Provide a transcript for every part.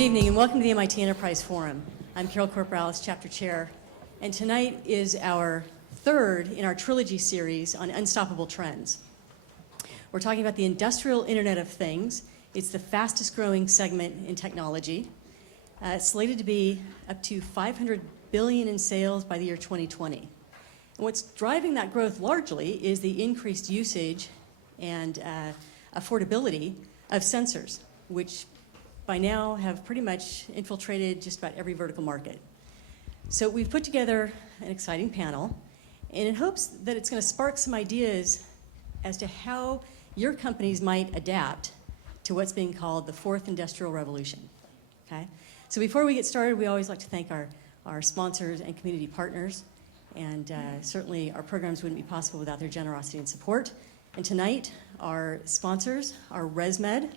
evening and welcome to the MIT Enterprise Forum. I'm Carol Corporalis, Chapter Chair, and tonight is our third in our trilogy series on unstoppable trends. We're talking about the industrial Internet of Things. It's the fastest growing segment in technology. It's slated to be up to $500 billion in sales by the year 2020. And what's driving that growth largely is the increased usage and affordability of sensors, which by now have pretty much infiltrated just about every vertical market. So we've put together an exciting panel, and in hopes that it's going to spark some ideas as to how your companies might adapt to what's being called the fourth industrial revolution. Okay? So before we get started, we always like to thank our sponsors and community partners, and certainly our programs wouldn't be possible without their generosity and support. And tonight, our sponsors are ResMed,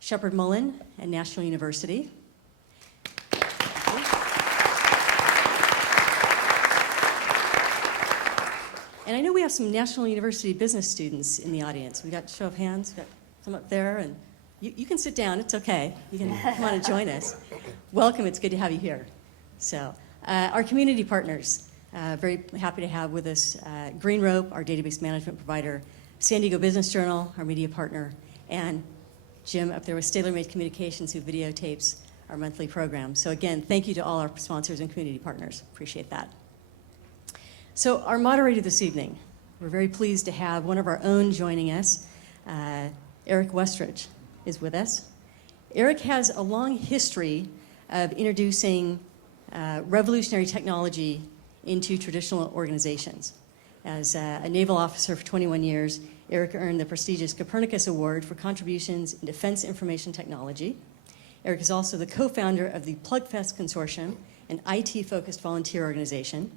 Shepherd Mullen, and National University. And I know we have some National University business students in the audience. We got a show of hands, we got some up there, and you can sit down, it's okay. You can come on and join us. Welcome, it's good to have you here. So, our community partners, very happy to have with us Green Rope, our database management provider, San Diego Business Journal, our media partner, and Jim up there with StaylorMade Communications, who videotapes our monthly program. So again, thank you to all our sponsors and community partners. Appreciate that. So our moderator this evening, we're very pleased to have one of our own joining us. Eric Westridge is with us. Eric has a long history of introducing revolutionary technology into traditional organizations. As a naval officer for 21 years, Eric earned the prestigious Copernicus Award for contributions in defense information technology. Eric is also the co-founder of the PlugFest Consortium, an IT-focused volunteer organization.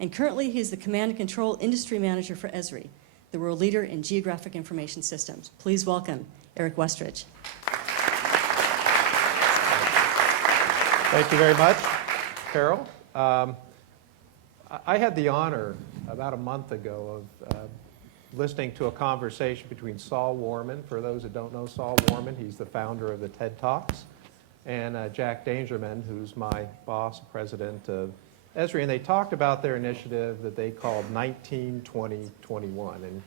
And currently, he is the Command and Control Industry Manager for Esri, the world leader in geographic information systems. Please welcome Eric Westridge. Thank you very much, Carol. I had the honor about a month ago of listening to a conversation between Saul Warman. For those that don't know Saul Warman, he's the founder of the TED Talks, and Jack Dangerman, who's my boss, president of Esri, and they talked about their initiative that they called 192021, and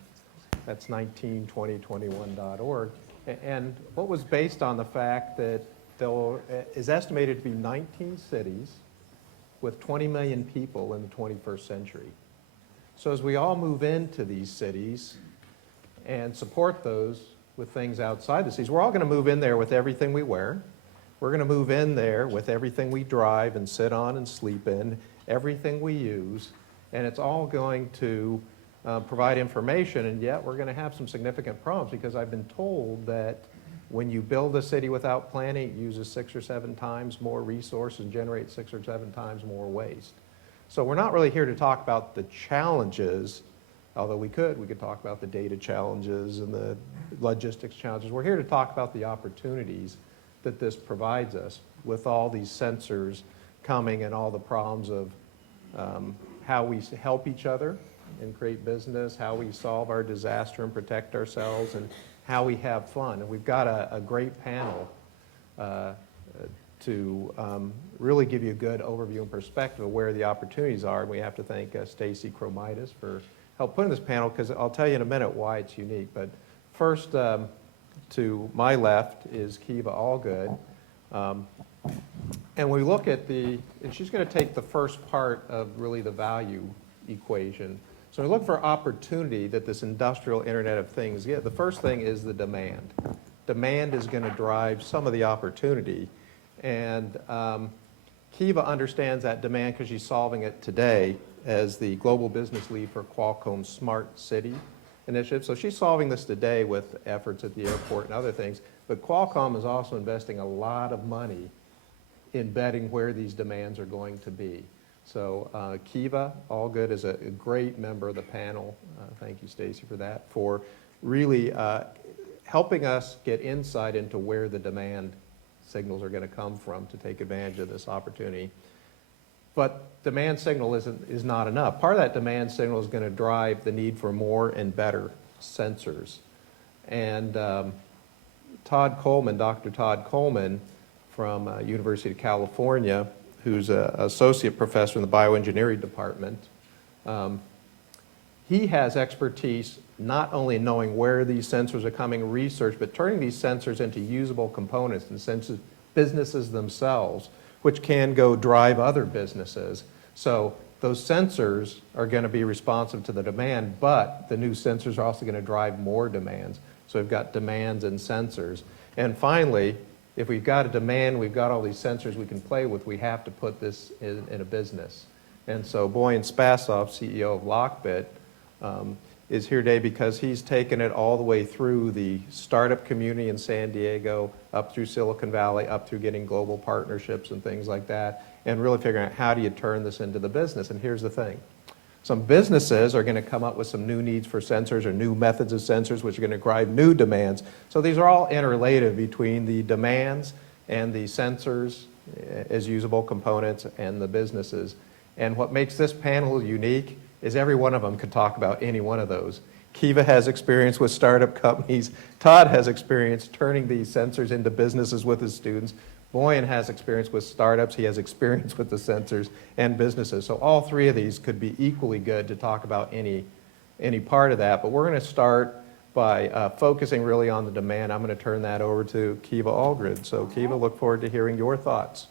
that's 192021.org, and what was based on the fact that there is estimated to be 19 cities with 20 million people in the 21st century. So as we all move into these cities and support those with things outside the cities, we're all going to move in there with everything we wear. We're going to move in there with everything we drive and sit on and sleep in, everything we use, and it's all going to provide information, and yet we're going to have some significant problems because I've been told that when you build a city without planning, it uses 6 or 7 times more resources and generates 6 or 7 times more waste. So we're not really here to talk about the challenges, although we could talk about the data challenges and the logistics challenges. We're here to talk about the opportunities that this provides us with all these sensors coming and all the problems of how we help each other and create business, how we solve our disaster and protect ourselves, and how we have fun. And we've got a great panel to really give you a good overview and perspective of where the opportunities are. And we have to thank Stacy Cromitis for help putting this panel, because I'll tell you in a minute why it's unique. But first, to my left is Kiva Allgood. And we look at and she's going to take the first part of really the value equation. So we look for opportunity that this industrial Internet of Things get. The first thing is the demand. Demand is going to drive some of the opportunity. And Kiva understands that demand because she's solving it today as the global business lead for Qualcomm's Smart City initiative. So she's solving this today with efforts at the airport and other things. But Qualcomm is also investing a lot of money in betting where these demands are going to be. So Kiva Allgood is a great member of the panel. Thank you, Stacy, for that, for really helping us get insight into where the demand signals are going to come from to take advantage of this opportunity. But demand signal is not enough. Part of that demand signal is going to drive the need for more and better sensors. And Dr. Todd Coleman from University of California, who's an associate professor in the bioengineering department. He has expertise not only in knowing where these sensors are coming, research, but turning these sensors into usable components and sensors, businesses themselves, which can go drive other businesses. So those sensors are going to be responsive to the demand, but the new sensors are also going to drive more demands. So we've got demands and sensors. And finally, if we've got a demand, we've got all these sensors we can play with, we have to put this in a business. And so Boyan Spasov, CEO of Lockbit, is here today because he's taken it all the way through the startup community in San Diego, up through Silicon Valley, up through getting global partnerships and things like that, and really figuring out how do you turn this into the business. And here's the thing. Some businesses are going to come up with some new needs for sensors or new methods of sensors, which are going to drive new demands. So these are all interrelated between the demands and the sensors as usable components and the businesses. And what makes this panel unique is every one of them could talk about any one of those. Kiva has experience with startup companies. Todd has experience turning these sensors into businesses with his students. Boyan has experience with startups. He has experience with the sensors and businesses. So all three of these could be equally good to talk about any part of that. But we're going to start by focusing really on the demand. I'm going to turn that over to Kiva Allgrid. So Kiva, look forward to hearing your thoughts.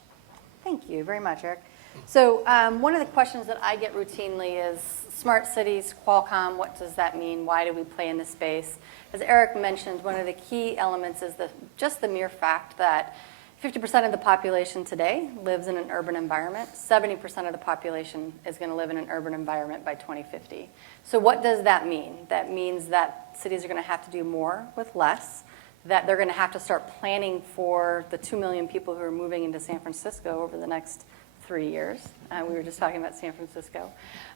Thank you very much, Eric. So one of the questions that I get routinely is smart cities, Qualcomm, what does that mean? Why do we play in this space? As Eric mentioned, one of the key elements is just the mere fact that 50% of the population today lives in an urban environment. 70% of the population is going to live in an urban environment by 2050. So what does that mean? That means that cities are going to have to do more with less, that they're going to have to start planning for the 2 million people who are moving into San Francisco over the next 3 years. We were just talking about San Francisco.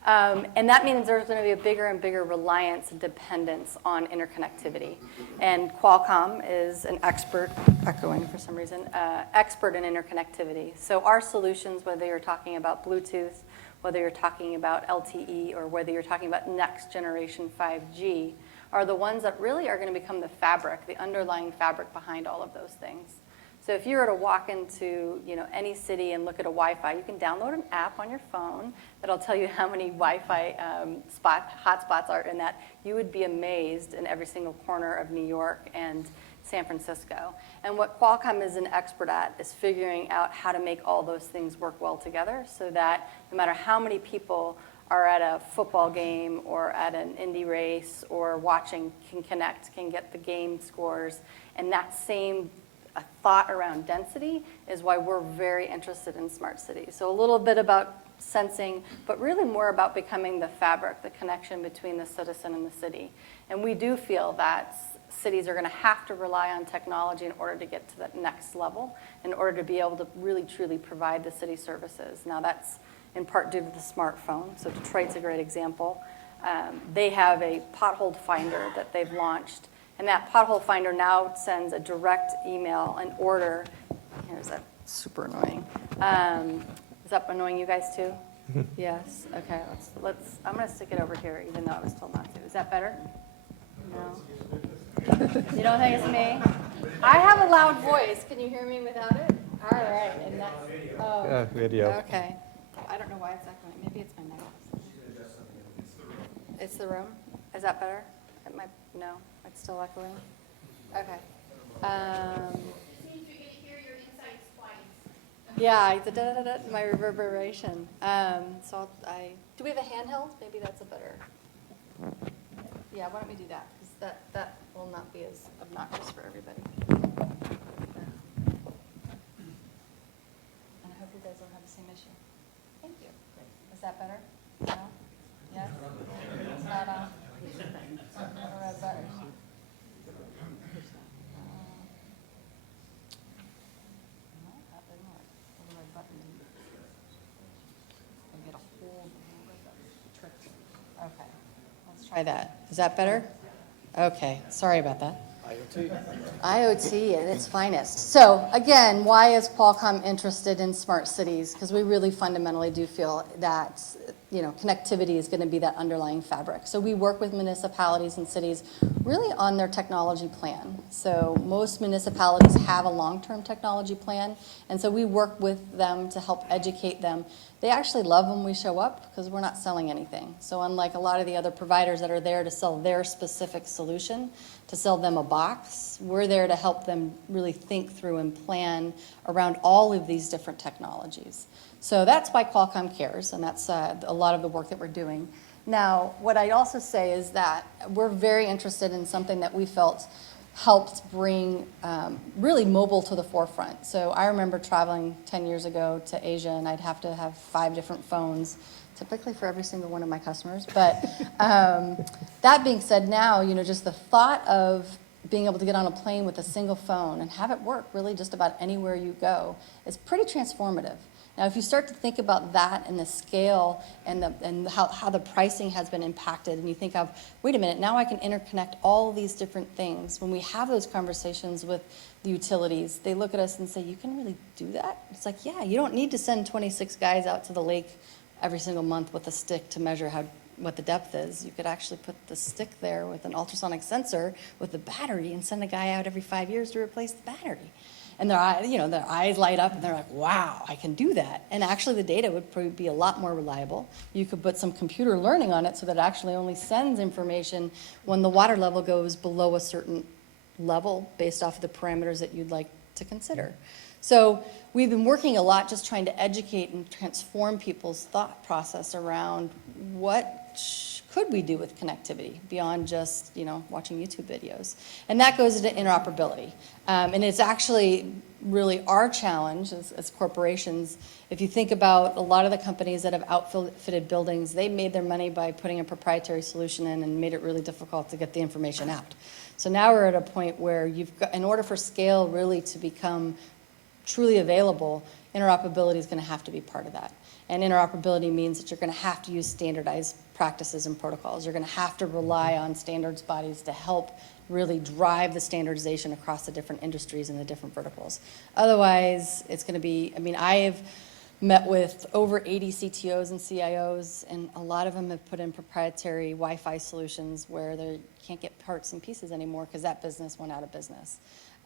And that means there's going to be a bigger and bigger reliance and dependence on interconnectivity. And Qualcomm is an expert, echoing for some reason, expert in interconnectivity. So our solutions, whether you're talking about Bluetooth, whether you're talking about LTE, or whether you're talking about next generation 5G, are the ones that really are going to become the fabric, the underlying fabric behind all of those things. So if you were to walk into any city and look at a Wi-Fi, you can download an app on your phone that'll tell you how many Wi-Fi hotspots are in that. You would be amazed in every single corner of New York and San Francisco. And what Qualcomm is an expert at is figuring out how to make all those things work well together so that no matter how many people are at a football game or at an Indy race or watching can connect, can get the game scores, and that same thought around density is why we're very interested in smart cities. So a little bit about sensing, but really more about becoming the fabric, the connection between the citizen and the city. And we do feel that cities are going to have to rely on technology in order to get to that next level, in order to be able to really truly provide the city services. Now that's in part due to the smartphone. So Detroit's a great example. They have a pothole finder that they've launched. And that pothole finder now sends a direct email, an order. Here's that super annoying. Is that annoying you guys too? Yes. Okay. Let's. I'm going to stick it over here, even though I was told not to. Is that better? No. You don't think it's me? I have a loud voice. Can you hear me without it? All right. And that's Video. Okay. I don't know why it's echoing. Maybe it's my mouse. It's the room. Is that better? It might. No. It's still echoing? Okay. It seems you're going to hear your insides twice. Yeah, my reverberation. Do we have a handheld? Maybe that's a better. Yeah, why don't we do that? Because that will not be as obnoxious for everybody. And I hope you guys don't have the same issue. Thank you. Is that better? No? Yes? It's not on? Or is that better? Okay, let's try that. Is that better? Okay, sorry about that. IoT at its finest. So again, why is Qualcomm interested in smart cities? Because we really fundamentally do feel that connectivity is going to be that underlying fabric. So we work with municipalities and cities really on their technology plan. So most municipalities have a long-term technology plan, and so we work with them to help educate them. They actually love when we show up because we're not selling anything. So unlike a lot of the other providers that are there to sell their specific solution, to sell them a box, we're there to help them really think through and plan around all of these different technologies. So that's why Qualcomm cares, and that's a lot of the work that we're doing. Now, what I'd also say is that we're very interested in something that we felt helped bring really mobile to the forefront. So I remember traveling 10 years ago to Asia, and I'd have to have 5 different phones, typically for every single one of my customers. But that being said, now, just the thought of being able to get on a plane with a single phone and have it work really just about anywhere you go is pretty transformative. Now, if you start to think about that and the scale and how the pricing has been impacted, and you think of, wait a minute, now I can interconnect all these different things. When we have those conversations with the utilities, they look at us and say, you can really do that? It's like, yeah, you don't need to send 26 guys out to the lake every single month with a stick to measure what the depth is. You could actually put the stick there with an ultrasonic sensor with the battery and send a guy out every 5 years to replace the battery. And their eyes light up, and they're like, wow, I can do that. And actually, the data would probably be a lot more reliable. You could put some computer learning on it so that it actually only sends information when the water level goes below a certain level based off of the parameters that you'd like to consider. So we've been working a lot just trying to educate and transform people's thought process around what could we do with connectivity beyond just watching YouTube videos. And that goes into interoperability. And it's actually really our challenge as corporations. If you think about a lot of the companies that have outfitted buildings, they made their money by putting a proprietary solution in and made it really difficult to get the information out. So now we're at a point where in order for scale really to become truly available, interoperability is going to have to be part of that. And interoperability means that you're going to have to use standardized practices and protocols. You're going to have to rely on standards bodies to help really drive the standardization across the different industries and the different verticals. Otherwise, it's going to be, I've met with over 80 CTOs and CIOs, and a lot of them have put in proprietary Wi-Fi solutions where they can't get parts and pieces anymore because that business went out of business.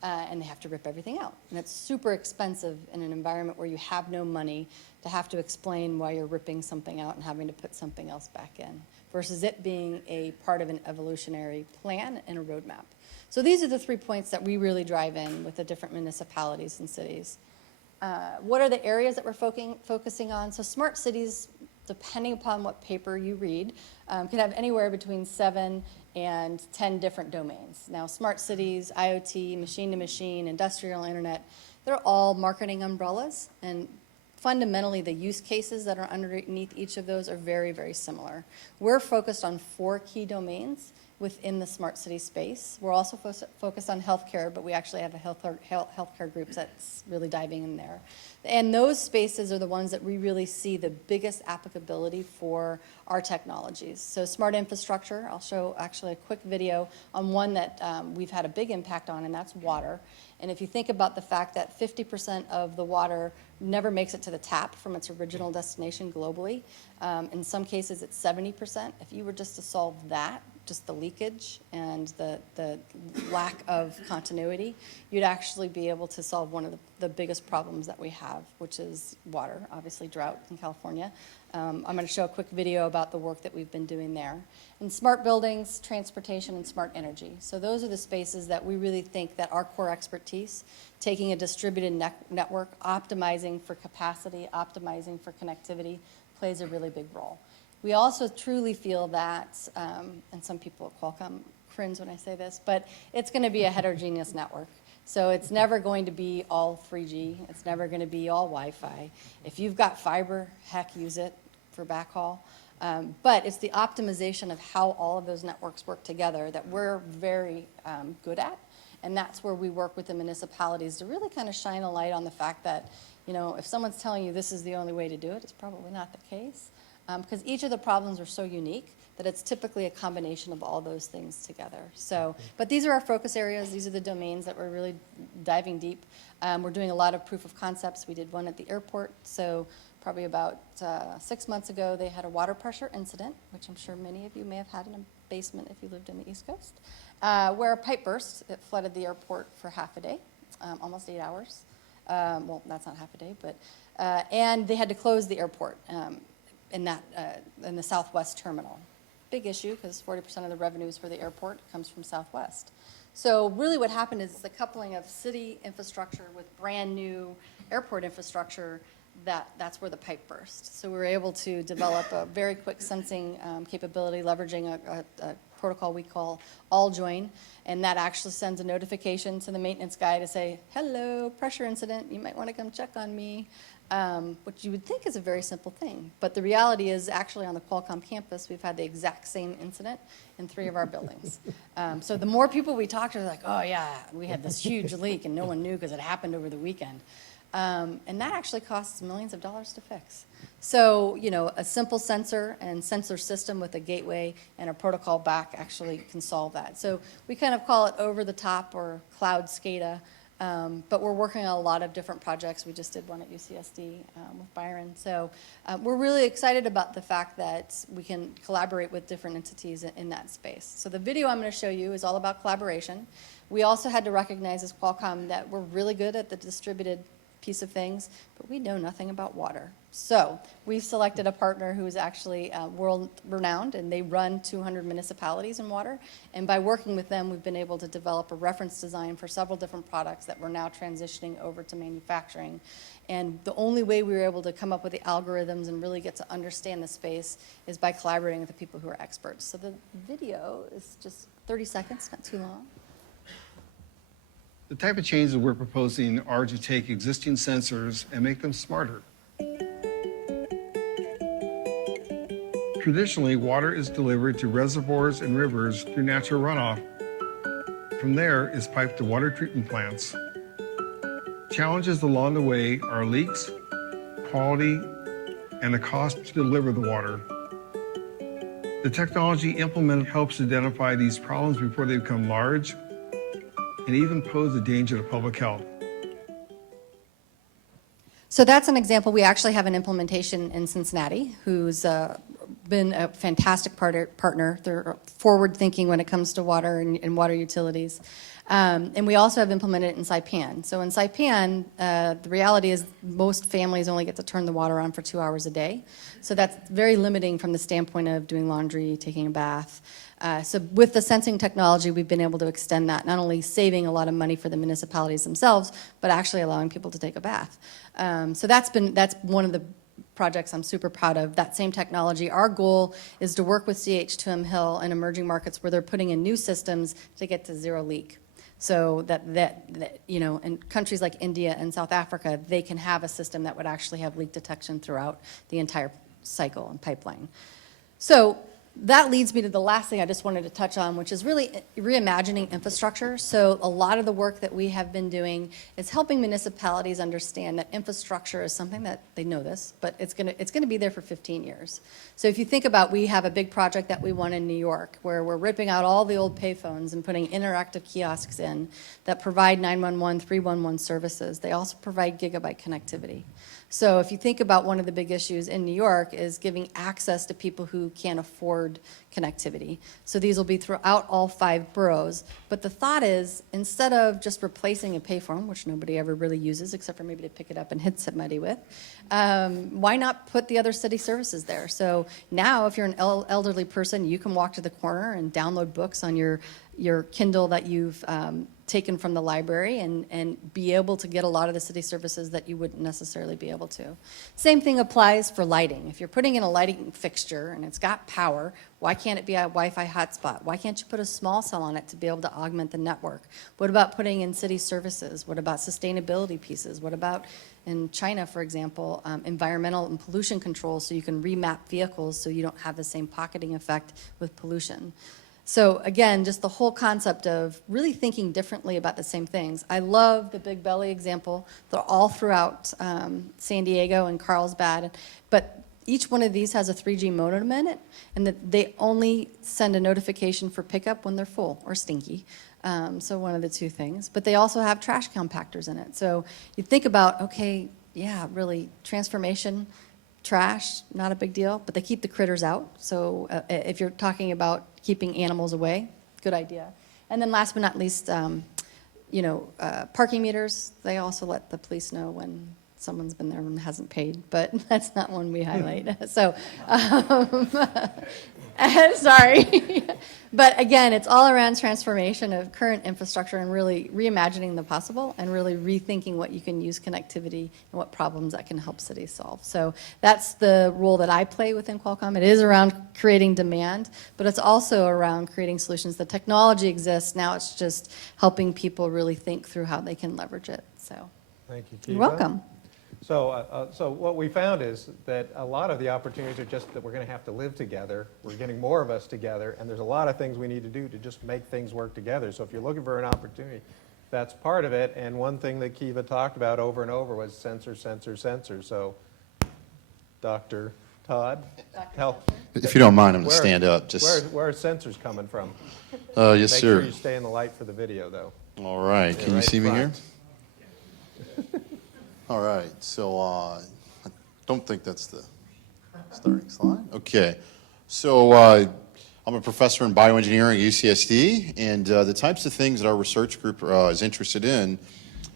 And they have to rip everything out. And it's super expensive in an environment where you have no money to have to explain why you're ripping something out and having to put something else back in, versus it being a part of an evolutionary plan and a roadmap. So these are the 3 points that we really drive in with the different municipalities and cities. What are the areas that we're focusing on? So smart cities, depending upon what paper you read, can have anywhere between 7 and 10 different domains. Now, smart cities, IoT, machine-to-machine, industrial internet, they're all marketing umbrellas, and fundamentally the use cases that are underneath each of those are very, very similar. We're focused on 4 key domains within the smart city space. We're also focused on healthcare, but we actually have a healthcare group that's really diving in there. And those spaces are the ones that we really see the biggest applicability for our technologies. So smart infrastructure, I'll show actually a quick video on one that we've had a big impact on, and that's water. And if you think about the fact that 50% of the water never makes it to the tap from its original destination globally, in some cases it's 70%. If you were just to solve that, just the leakage and the lack of continuity, you'd actually be able to solve one of the biggest problems that we have, which is water, obviously drought in California. I'm going to show a quick video about the work that we've been doing there. And smart buildings, transportation, and smart energy. So those are the spaces that we really think that our core expertise, taking a distributed network, optimizing for capacity, optimizing for connectivity, plays a really big role. We also truly feel that, and some people at Qualcomm cringe when I say this, but it's going to be a heterogeneous network. So it's never going to be all 3G. It's never going to be all Wi-Fi. If you've got fiber, heck, use it for backhaul. But it's the optimization of how all of those networks work together that we're very good at. And that's where we work with the municipalities to really kind of shine a light on the fact that, if someone's telling you this is the only way to do it, it's probably not the case. Because each of the problems are so unique that it's typically a combination of all those things together. So, but these are our focus areas. These are the domains that we're really diving deep. We're doing a lot of proof of concepts. We did one at the airport. So probably about 6 months ago, they had a water pressure incident, which I'm sure many of you may have had in a basement if you lived in the East Coast, where a pipe burst. It flooded the airport for half a day, almost 8 hours. Well, that's not half a day, but and they had to close the airport in the Southwest terminal. Big issue because 40% of the revenues for the airport comes from Southwest. So really what happened is the coupling of city infrastructure with brand new airport infrastructure, that's where the pipe burst. So we were able to develop a very quick sensing capability leveraging a protocol we call all join, and that actually sends a notification to the maintenance guy to say, hello, pressure incident, you might want to come check on me, which you would think is a very simple thing. But the reality is actually on the Qualcomm campus, we've had the exact same incident in 3 of our buildings. So the more people we talk to, they're like, oh yeah, we had this huge leak and no one knew because it happened over the weekend. And that actually costs millions of dollars to fix. So, you know, a simple sensor and sensor system with a gateway and a protocol back actually can solve that. So we kind of call it over the top or cloud SCADA, but we're working on a lot of different projects. We just did one at UCSD with Byron. So we're really excited about the fact that we can collaborate with different entities in that space. So the video I'm going to show you is all about collaboration. We also had to recognize as Qualcomm that we're really good at the distributed piece of things, but we know nothing about water. So we've selected a partner who is actually world-renowned, and they run 200 municipalities in water. And by working with them, we've been able to develop a reference design for several different products that we're now transitioning over to manufacturing. And the only way we were able to come up with the algorithms and really get to understand the space is by collaborating with the people who are experts. So the video is just 30 seconds, not too long. The type of changes we're proposing are to take existing sensors and make them smarter. Traditionally, water is delivered to reservoirs and rivers through natural runoff. From there, is piped to water treatment plants. Challenges along the way are leaks, quality, and the cost to deliver the water. The technology implemented helps identify these problems before they become large and even pose a danger to public health. So that's an example. We actually have an implementation in Cincinnati who's been a fantastic partner. They're forward-thinking when it comes to water and water utilities. And we also have implemented it in Saipan. So in Saipan, the reality is most families only get to turn the water on for 2 hours a day. So that's very limiting from the standpoint of doing laundry, taking a bath. So with the sensing technology, we've been able to extend that, not only saving a lot of money for the municipalities themselves, but actually allowing people to take a bath. So that's one of the projects I'm super proud of. That same technology. Our goal is to work with CH2M Hill in emerging markets where they're putting in new systems to get to zero leak. So that you know, in countries like India and South Africa, they can have a system that would actually have leak detection throughout the entire cycle and pipeline. So that leads me to the last thing I just wanted to touch on, which is really reimagining infrastructure. So a lot of the work that we have been doing is helping municipalities understand that infrastructure is something that they know this, but it's gonna be there for 15 years. So if you think about, we have a big project that we won in New York where we're ripping out all the old payphones and putting interactive kiosks in that provide 911, 311 services. They also provide gigabyte connectivity. So if you think about one of the big issues in New York is giving access to people who can't afford connectivity. So these will be throughout all 5 boroughs. But the thought is, instead of just replacing a payphone, which nobody ever really uses except for maybe to pick it up and hit somebody with, why not put the other city services there? So now if you're an elderly person, you can walk to the corner and download books on your Kindle that you've taken from the library and be able to get a lot of the city services that you wouldn't necessarily be able to. Same thing applies for lighting. If you're putting in a lighting fixture and it's got power, why can't it be a Wi-Fi hotspot? Why can't you put a small cell on it to be able to augment the network? What about putting in city services? What about sustainability pieces? What about, in China, for example, environmental and pollution control so you can remap vehicles so you don't have the same pocketing effect with pollution? So again, just the whole concept of really thinking differently about the same things. I love the Big Belly example. They're all throughout San Diego and Carlsbad, but each one of these has a 3G modem in it, and that they only send a notification for pickup when they're full or stinky. So one of the two things. But they also have trash compactors in it. So you think about, okay, yeah, really, transformation. trash, not a big deal, but they keep the critters out. So if you're talking about keeping animals away, good idea. And then last but not least, parking meters, they also let the police know when someone's been there and hasn't paid, but that's not one we highlight. So, sorry. But again, it's all around transformation of current infrastructure and really reimagining the possible and really rethinking what you can use connectivity and what problems that can help cities solve. So that's the role that I play within Qualcomm. It is around creating demand, but it's also around creating solutions. The technology exists. Now it's just helping people really think through how they can leverage it. So Thank you, Kiva. you're welcome. So what we found is that a lot of the opportunities are just that we're going to have to live together. We're getting more of us together, and there's a lot of things we need to do to just make things work together. So if you're looking for an opportunity, that's part of it. And one thing that Kiva talked about over and over was sensor, sensor, sensor. So Dr. Todd, tell. If you don't mind, I'm going to Where- stand up. Where are sensors coming from? Yes, Make sir. sure you stay in the light for the video, though. All right. Yeah, Can you right see me here? front. All right. So I don't think that's the starting slide. Okay. So I'm a professor in bioengineering at UCSD, and the types of things that our research group is interested in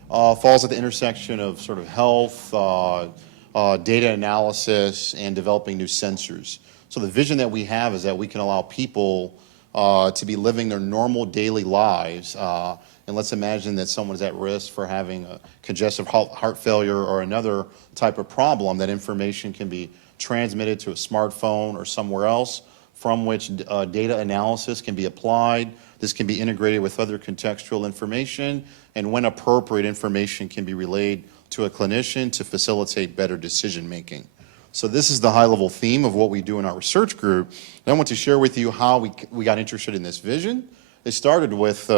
falls at the intersection of sort of health, data analysis, and developing new sensors. So the vision that we have is that we can allow people to be living their normal daily lives. And let's imagine that someone's at risk for having a congestive heart failure or another type of problem. That information can be transmitted to a smartphone or somewhere else, from which data analysis can be applied. This can be integrated with other contextual information, and when appropriate, information can be relayed to a clinician to facilitate better decision making. So this is the high-level theme of what we do in our research group. And I want to share with you how we got interested in this vision. It started with,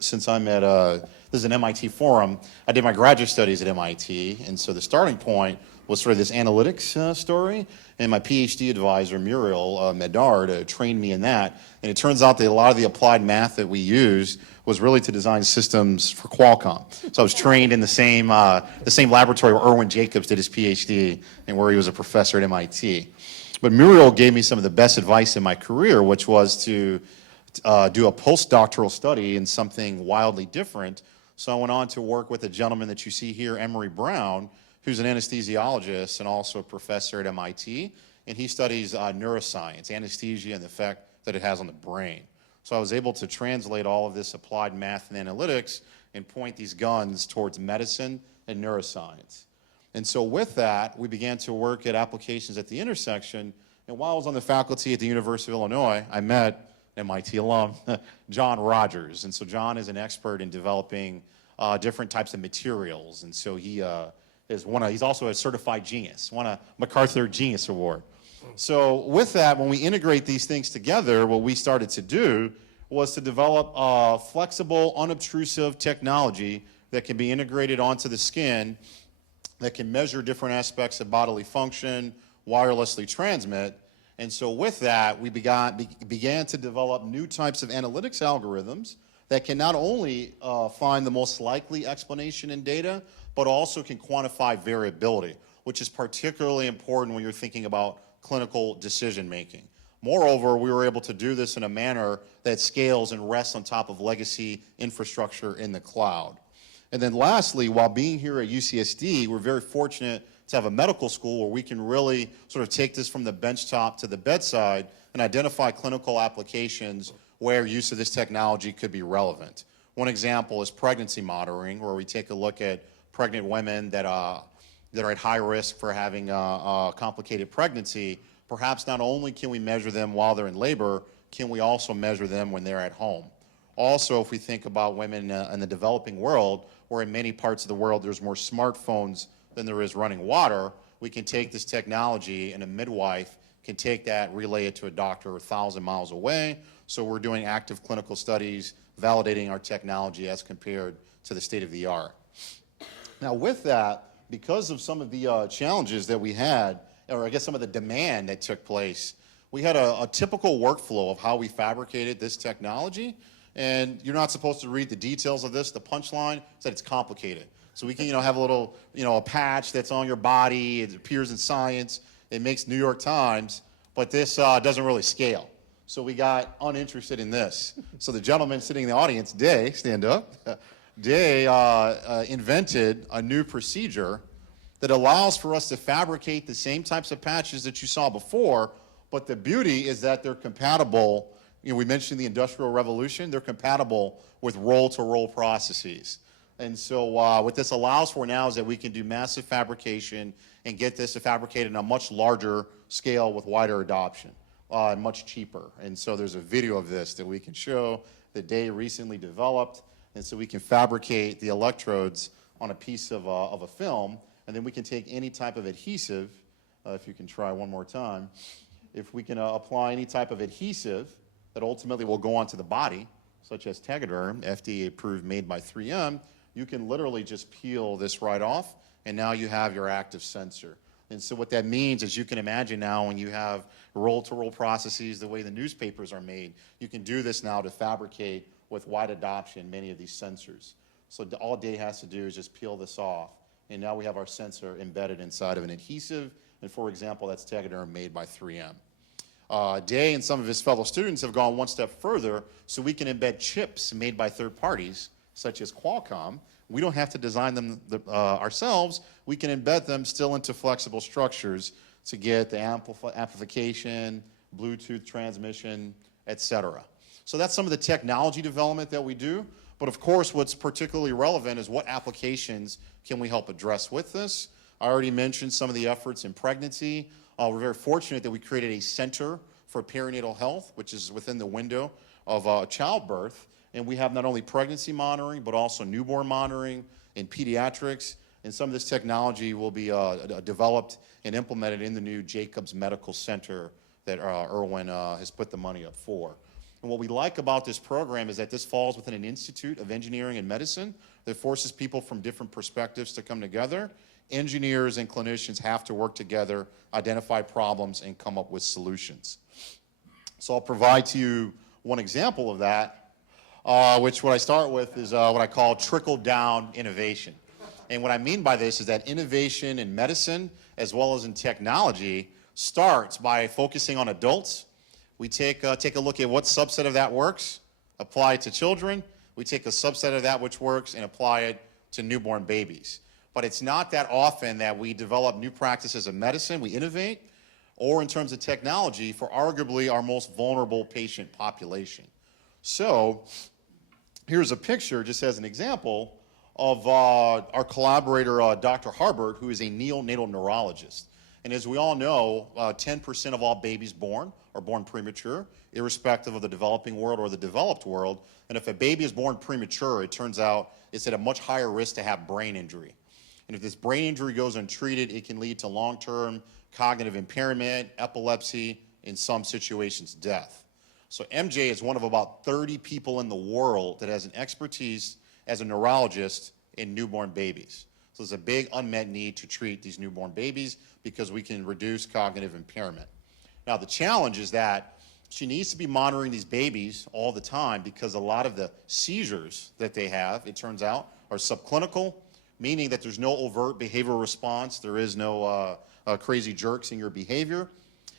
since I'm at, this is an MIT forum, I did my graduate studies at MIT, and so the starting point was sort of this analytics story, and my PhD advisor, Muriel Medard, trained me in that, and it turns out that a lot of the applied math that we used was really to design systems for Qualcomm. So I was trained in the same laboratory where Erwin Jacobs did his PhD and where he was a professor at MIT. But Muriel gave me some of the best advice in my career, which was to do a postdoctoral study in something wildly different. So I went on to work with a gentleman that you see here, Emory Brown, who's an anesthesiologist and also a professor at MIT, and he studies neuroscience, anesthesia, and the effect that it has on the brain. So I was able to translate all of this applied math and analytics and point these guns towards medicine and neuroscience. And so with that, we began to work at applications at the intersection, and while I was on the faculty at the University of Illinois, I met MIT alum, John Rogers. And so John is an expert in developing different types of materials. And so he's also a certified genius, won a MacArthur Genius Award. So with that, when we integrate these things together, what we started to do was to develop a flexible, unobtrusive technology that can be integrated onto the skin, that can measure different aspects of bodily function, wirelessly transmit. And so with that, we began to develop new types of analytics algorithms that can not only find the most likely explanation in data, but also can quantify variability, which is particularly important when you're thinking about clinical decision making. Moreover, we were able to do this in a manner that scales and rests on top of legacy infrastructure in the cloud. And then lastly, while being here at UCSD, we're very fortunate to have a medical school where we can really sort of take this from the benchtop to the bedside and identify clinical applications where use of this technology could be relevant. One example is pregnancy monitoring, where we take a look at pregnant women that are at high risk for having a complicated pregnancy. Perhaps not only can we measure them while they're in labor, can we also measure them when they're at home? Also, if we think about women in the developing world, where in many parts of the world there's more smartphones than there is running water, we can take this technology and a midwife can take that, relay it to a doctor 1,000 miles away. So we're doing active clinical studies, validating our technology as compared to the state of the art. Now with that, because of some of the challenges that we had, or I guess some of the demand that took place, we had a typical workflow of how we fabricated this technology. And you're not supposed to read the details of this. The punchline is that it's complicated. So we can, have a little, a patch that's on your body. It appears in Science. It makes New York Times, but this doesn't really scale. So we got uninterested in this. So the gentleman sitting in the audience, Day, stand up. Day invented a new procedure that allows for us to fabricate the same types of patches that you saw before, but the beauty is that they're compatible. We mentioned the Industrial Revolution. They're compatible with roll-to-roll processes. And so what this allows for now is that we can do massive fabrication and get this to fabricate on a much larger scale with wider adoption, and much cheaper. And so there's a video of this that we can show that Day recently developed. And so we can fabricate the electrodes on a piece of a film, and then we can take any type of adhesive, if you can try one more time, if we can apply any type of adhesive that ultimately will go onto the body, such as Tegaderm, FDA approved, made by 3M, you can literally just peel this right off, and now you have your active sensor. And so what that means is you can imagine now when you have roll-to-roll processes, the way the newspapers are made, you can do this now to fabricate with wide adoption many of these sensors. So all Day has to do is just peel this off, and now we have our sensor embedded inside of an adhesive, and for example, that's Tegaderm made by 3M. Day and some of his fellow students have gone one step further, so we can embed chips made by third parties, such as Qualcomm. We don't have to design them ourselves. We can embed them still into flexible structures to get the amplification, Bluetooth transmission, etc. So that's some of the technology development that we do. But of course, what's particularly relevant is what applications can we help address with this. I already mentioned some of the efforts in pregnancy. We're very fortunate that we created a center for perinatal health, which is within the window of childbirth. And we have not only pregnancy monitoring, but also newborn monitoring in pediatrics. And some of this technology will be developed and implemented in the new Jacobs Medical Center that Irwin has put the money up for. And what we like about this program is that this falls within an institute of engineering and medicine that forces people from different perspectives to come together. Engineers and clinicians have to work together, identify problems, and come up with solutions. So I'll provide to you one example of that, which what I start with is what I call trickle-down innovation. And what I mean by this is that innovation in medicine, as well as in technology, starts by focusing on adults. We take a look at what subset of that works, apply it to children. We take a subset of that which works and apply it to newborn babies. But it's not that often that we develop new practices of medicine, we innovate, or in terms of technology for arguably our most vulnerable patient population. So here's a picture, just as an example, of our collaborator, Dr. Harbert, who is a neonatal neurologist. And as we all know, 10% of all babies born are born premature, irrespective of the developing world or the developed world. And if a baby is born premature, it turns out it's at a much higher risk to have brain injury. And if this brain injury goes untreated, it can lead to long-term cognitive impairment, epilepsy, in some situations, death. So MJ is one of about 30 people in the world that has an expertise as a neurologist in newborn babies. So there's a big unmet need to treat these newborn babies because we can reduce cognitive impairment. Now the challenge is that she needs to be monitoring these babies all the time because a lot of the seizures that they have, it turns out, are subclinical, meaning that there's no overt behavioral response. There is no crazy jerks in your behavior.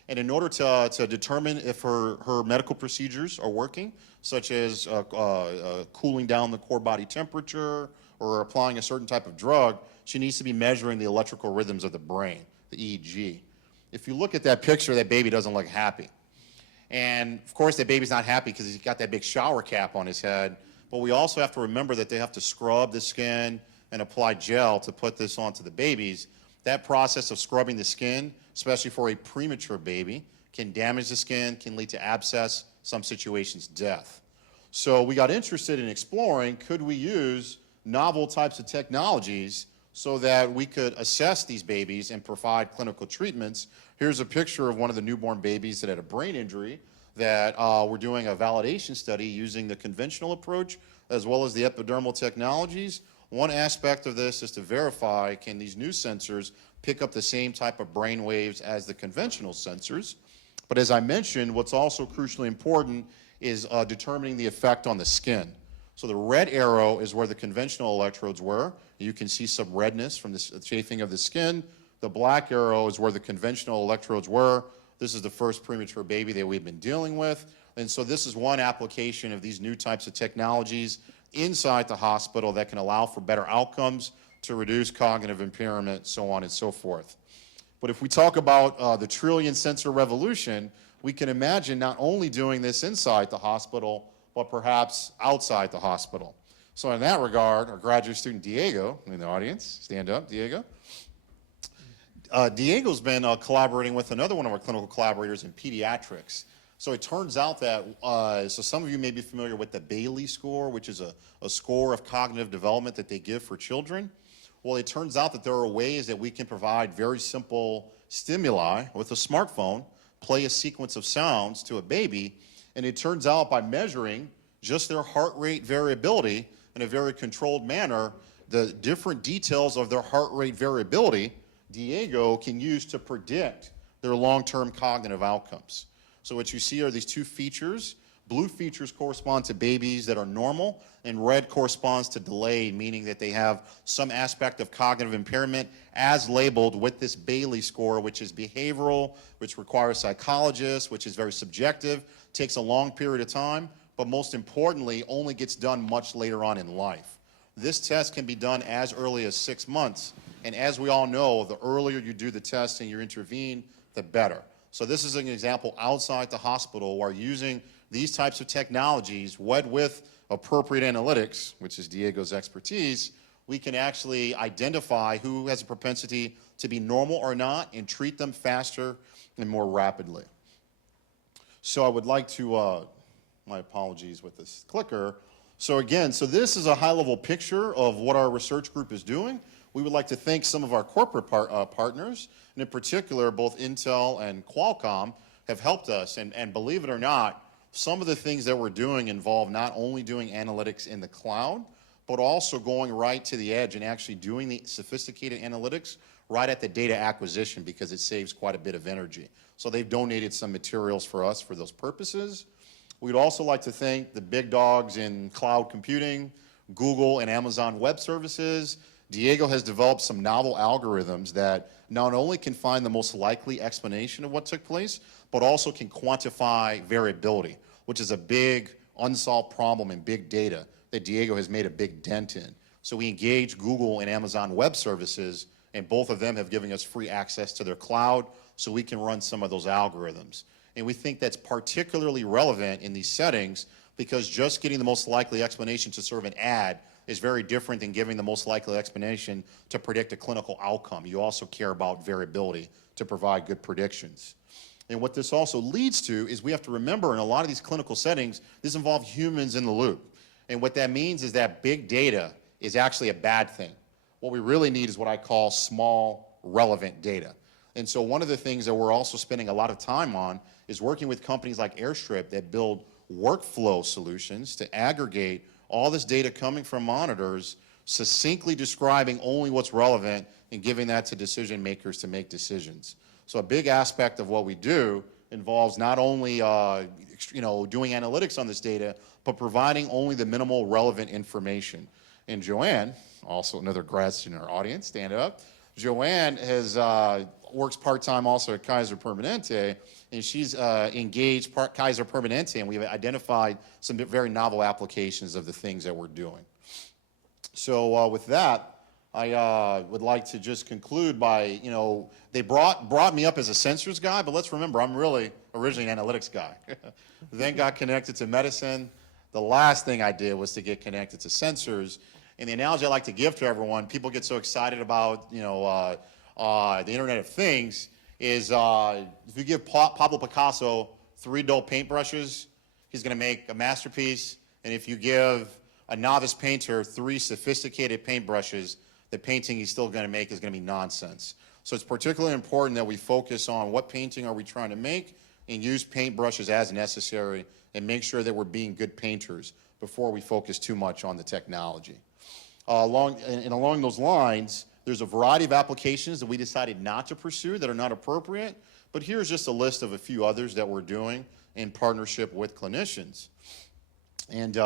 And in order to determine if her medical procedures are working, such as cooling down the core body temperature or applying a certain type of drug, she needs to be measuring the electrical rhythms of the brain, the EEG. If you look at that picture, that baby doesn't look happy. And of course, that baby's not happy because he's got that big shower cap on his head. But we also have to remember that they have to scrub the skin and apply gel to put this onto the babies. That process of scrubbing the skin, especially for a premature baby, can damage the skin, can lead to abscess, some situations death. So we got interested in exploring, could we use novel types of technologies so that we could assess these babies and provide clinical treatments. Here's a picture of one of the newborn babies that had a brain injury that we're doing a validation study using the conventional approach as well as the epidermal technologies. One aspect of this is to verify, can these new sensors pick up the same type of brain waves as the conventional sensors? But as I mentioned, what's also crucially important is determining the effect on the skin. So the red arrow is where the conventional electrodes were. You can see some redness from the chafing of the skin. The black arrow is where the conventional electrodes were. This is the first premature baby that we've been dealing with. And so this is one application of these new types of technologies inside the hospital that can allow for better outcomes, to reduce cognitive impairment, so on and so forth. But if we talk about the trillion sensor revolution, we can imagine not only doing this inside the hospital, but perhaps outside the hospital. So in that regard, our graduate student Diego in the audience, stand up, Diego. Diego's been collaborating with another one of our clinical collaborators in pediatrics. So it turns out that, so some of you may be familiar with the Bailey score, which is a score of cognitive development that they give for children. Well, it turns out that there are ways that we can provide very simple stimuli with a smartphone, play a sequence of sounds to a baby, and it turns out by measuring just their heart rate variability in a very controlled manner, the different details of their heart rate variability, Diego can use to predict their long-term cognitive outcomes. So what you see are these two features. Blue features correspond to babies that are normal, and red corresponds to delayed, meaning that they have some aspect of cognitive impairment as labeled with this Bailey score, which is behavioral, which requires psychologists, which is very subjective, takes a long period of time, but most importantly, only gets done much later on in life. This test can be done as early as 6 months, and as we all know, the earlier you do the test and you intervene, the better. So this is an example outside the hospital where using these types of technologies, wed with appropriate analytics, which is Diego's expertise, we can actually identify who has a propensity to be normal or not and treat them faster and more rapidly. So I would like to, my apologies with this clicker. So again, so this is a high-level picture of what our research group is doing. We would like to thank some of our corporate partners, and in particular, both Intel and Qualcomm have helped us, and believe it or not, some of the things that we're doing involve not only doing analytics in the cloud, but also going right to the edge and actually doing the sophisticated analytics right at the data acquisition because it saves quite a bit of energy. So they've donated some materials for us for those purposes. We'd also like to thank the big dogs in cloud computing, Google and Amazon Web Services. Diego has developed some novel algorithms that not only can find the most likely explanation of what took place, but also can quantify variability, which is a big unsolved problem in big data that Diego has made a big dent in. So we engage Google and Amazon Web Services, and both of them have given us free access to their cloud so we can run some of those algorithms. And we think that's particularly relevant in these settings because just getting the most likely explanation to serve an ad is very different than giving the most likely explanation to predict a clinical outcome. You also care about variability to provide good predictions. And what this also leads to is we have to remember in a lot of these clinical settings, this involves humans in the loop. And what that means is that big data is actually a bad thing. What we really need is what I call small, relevant data. And so one of the things that we're also spending a lot of time on is working with companies like Airstrip that build workflow solutions to aggregate all this data coming from monitors, succinctly describing only what's relevant and giving that to decision makers to make decisions. So a big aspect of what we do involves not only doing analytics on this data, but providing only the minimal relevant information. And Joanne, also another grad student in our audience, stand up. Joanne works part-time also at Kaiser Permanente, and she's engaged Kaiser Permanente, and we've identified some very novel applications of the things that we're doing. So with that, I would like to just conclude by, they brought me up as a sensors guy, but let's remember, I'm really originally an analytics guy. Then got connected to medicine. The last thing I did was to get connected to sensors. And the analogy I like to give to everyone, people get so excited about, the Internet of Things, is if you give Pablo Picasso 3 dull paintbrushes, he's going to make a masterpiece. And if you give a novice painter 3 sophisticated paintbrushes, the painting he's still going to make is going to be nonsense. So it's particularly important that we focus on what painting are we trying to make and use paintbrushes as necessary and make sure that we're being good painters before we focus too much on the technology. Along those lines, there's a variety of applications that we decided not to pursue that are not appropriate, but here's just a list of a few others that we're doing in partnership with clinicians. And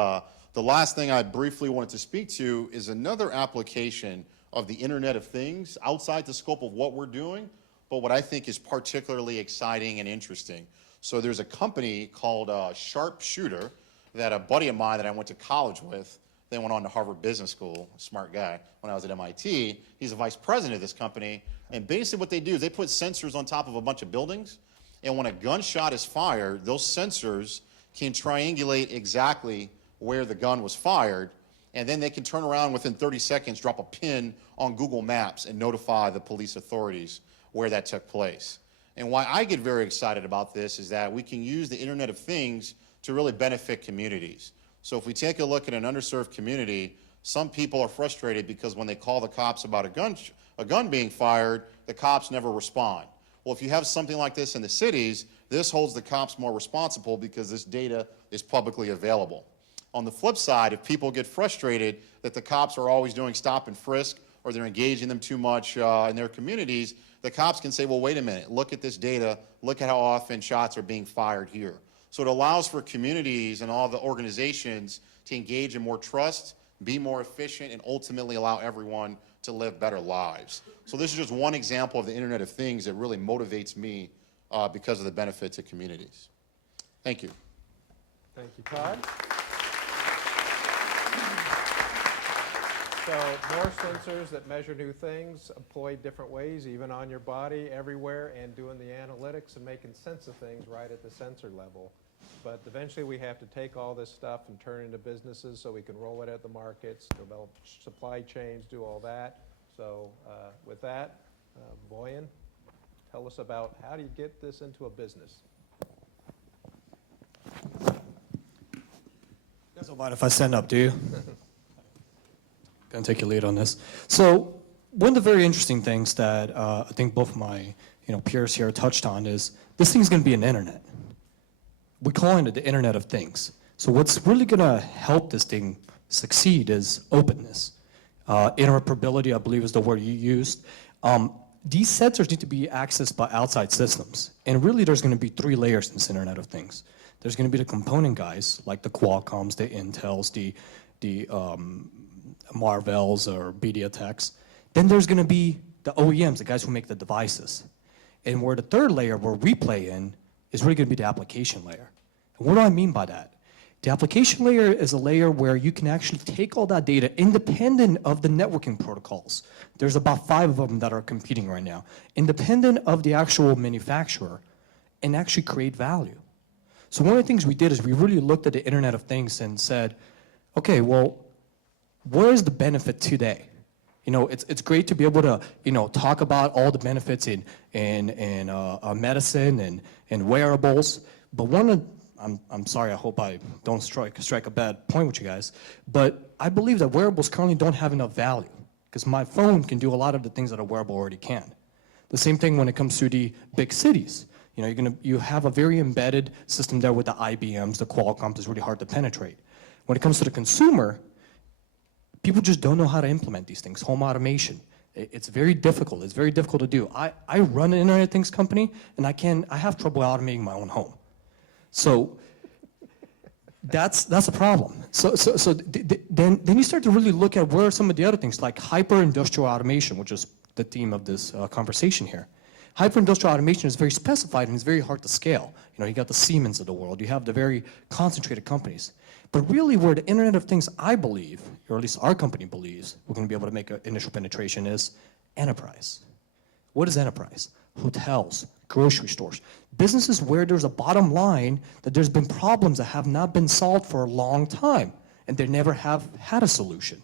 The last thing I briefly wanted to speak to is another application of the Internet of Things outside the scope of what we're doing, but what I think is particularly exciting and interesting. So there's a company called Sharpshooter that a buddy of mine that I went to college with, then went on to Harvard Business School, a smart guy, when I was at MIT. He's a vice president of this company. And basically what they do is they put sensors on top of a bunch of buildings. And when a gunshot is fired, those sensors can triangulate exactly where the gun was fired. And then they can turn around within 30 seconds, drop a pin on Google Maps and notify the police authorities where that took place. And why I get very excited about this is that we can use the Internet of Things to really benefit communities. So if we take a look at an underserved community, some people are frustrated because when they call the cops about a gun being fired, the cops never respond. Well, if you have something like this in the cities, this holds the cops more responsible because this data is publicly available. On the flip side, if people get frustrated that the cops are always doing stop and frisk or they're engaging them too much in their communities, the cops can say, well, wait a minute, look at this data, look at how often shots are being fired here. So it allows for communities and all the organizations to engage in more trust, be more efficient, and ultimately allow everyone to live better lives. So this is just one example of the Internet of Things that really motivates me because of the benefit to communities. Thank you. Thank you, Todd. So more sensors that measure new things, employed different ways, even on your body, everywhere, and doing the analytics and making sense of things right at the sensor level. But eventually we have to take all this stuff and turn it into businesses so we can roll it at the markets, develop supply chains, do all that. So with that, Boyan, tell us about how do you get this into a business? Doesn't mind if I stand up, do you? Gonna take your lead on this. So one of the very interesting things that I think both my peers here touched on is this thing's gonna be an internet. We're calling it the Internet of Things. So what's really gonna help this thing succeed is openness. Interoperability, I believe is the word you used. These sensors need to be accessed by outside systems. And really there's gonna be three layers in this Internet of Things. There's gonna be the component guys, like the Qualcomms, the Intels, the Marvells or MediaTeks. Then there's gonna be the OEMs, the guys who make the devices. And where the third layer, where we play in, is really gonna be the application layer. And what do I mean by that? The application layer is a layer where you can actually take all that data independent of the networking protocols. There's about 5 of them that are competing right now, independent of the actual manufacturer, and actually create value. So one of the things we did is we really looked at the Internet of Things and said, okay, well, where is the benefit today? It's great to be able to, talk about all the benefits in medicine and wearables, but I'm sorry, I hope I don't strike a bad point with you guys, but I believe that wearables currently don't have enough value because my phone can do a lot of the things that a wearable already can. The same thing when it comes to the big cities. You have a very embedded system there with the IBMs, the Qualcomms, is really hard to penetrate. When it comes to the consumer, people just don't know how to implement these things. Home automation, it's very difficult. It's very difficult to do. I run an Internet of Things company, and I have trouble automating my own home. So that's a problem. Then you start to really look at where are some of the other things, like hyper-industrial automation, which is the theme of this conversation here. Hyper-industrial automation is very specified and it's very hard to scale. You got the Siemens of the world. You have the very concentrated companies. But really where the Internet of Things, I believe, or at least our company believes, we're going to be able to make an initial penetration is enterprise. What is enterprise? Hotels, grocery stores, businesses where there's a bottom line that there's been problems that have not been solved for a long time, and they never have had a solution.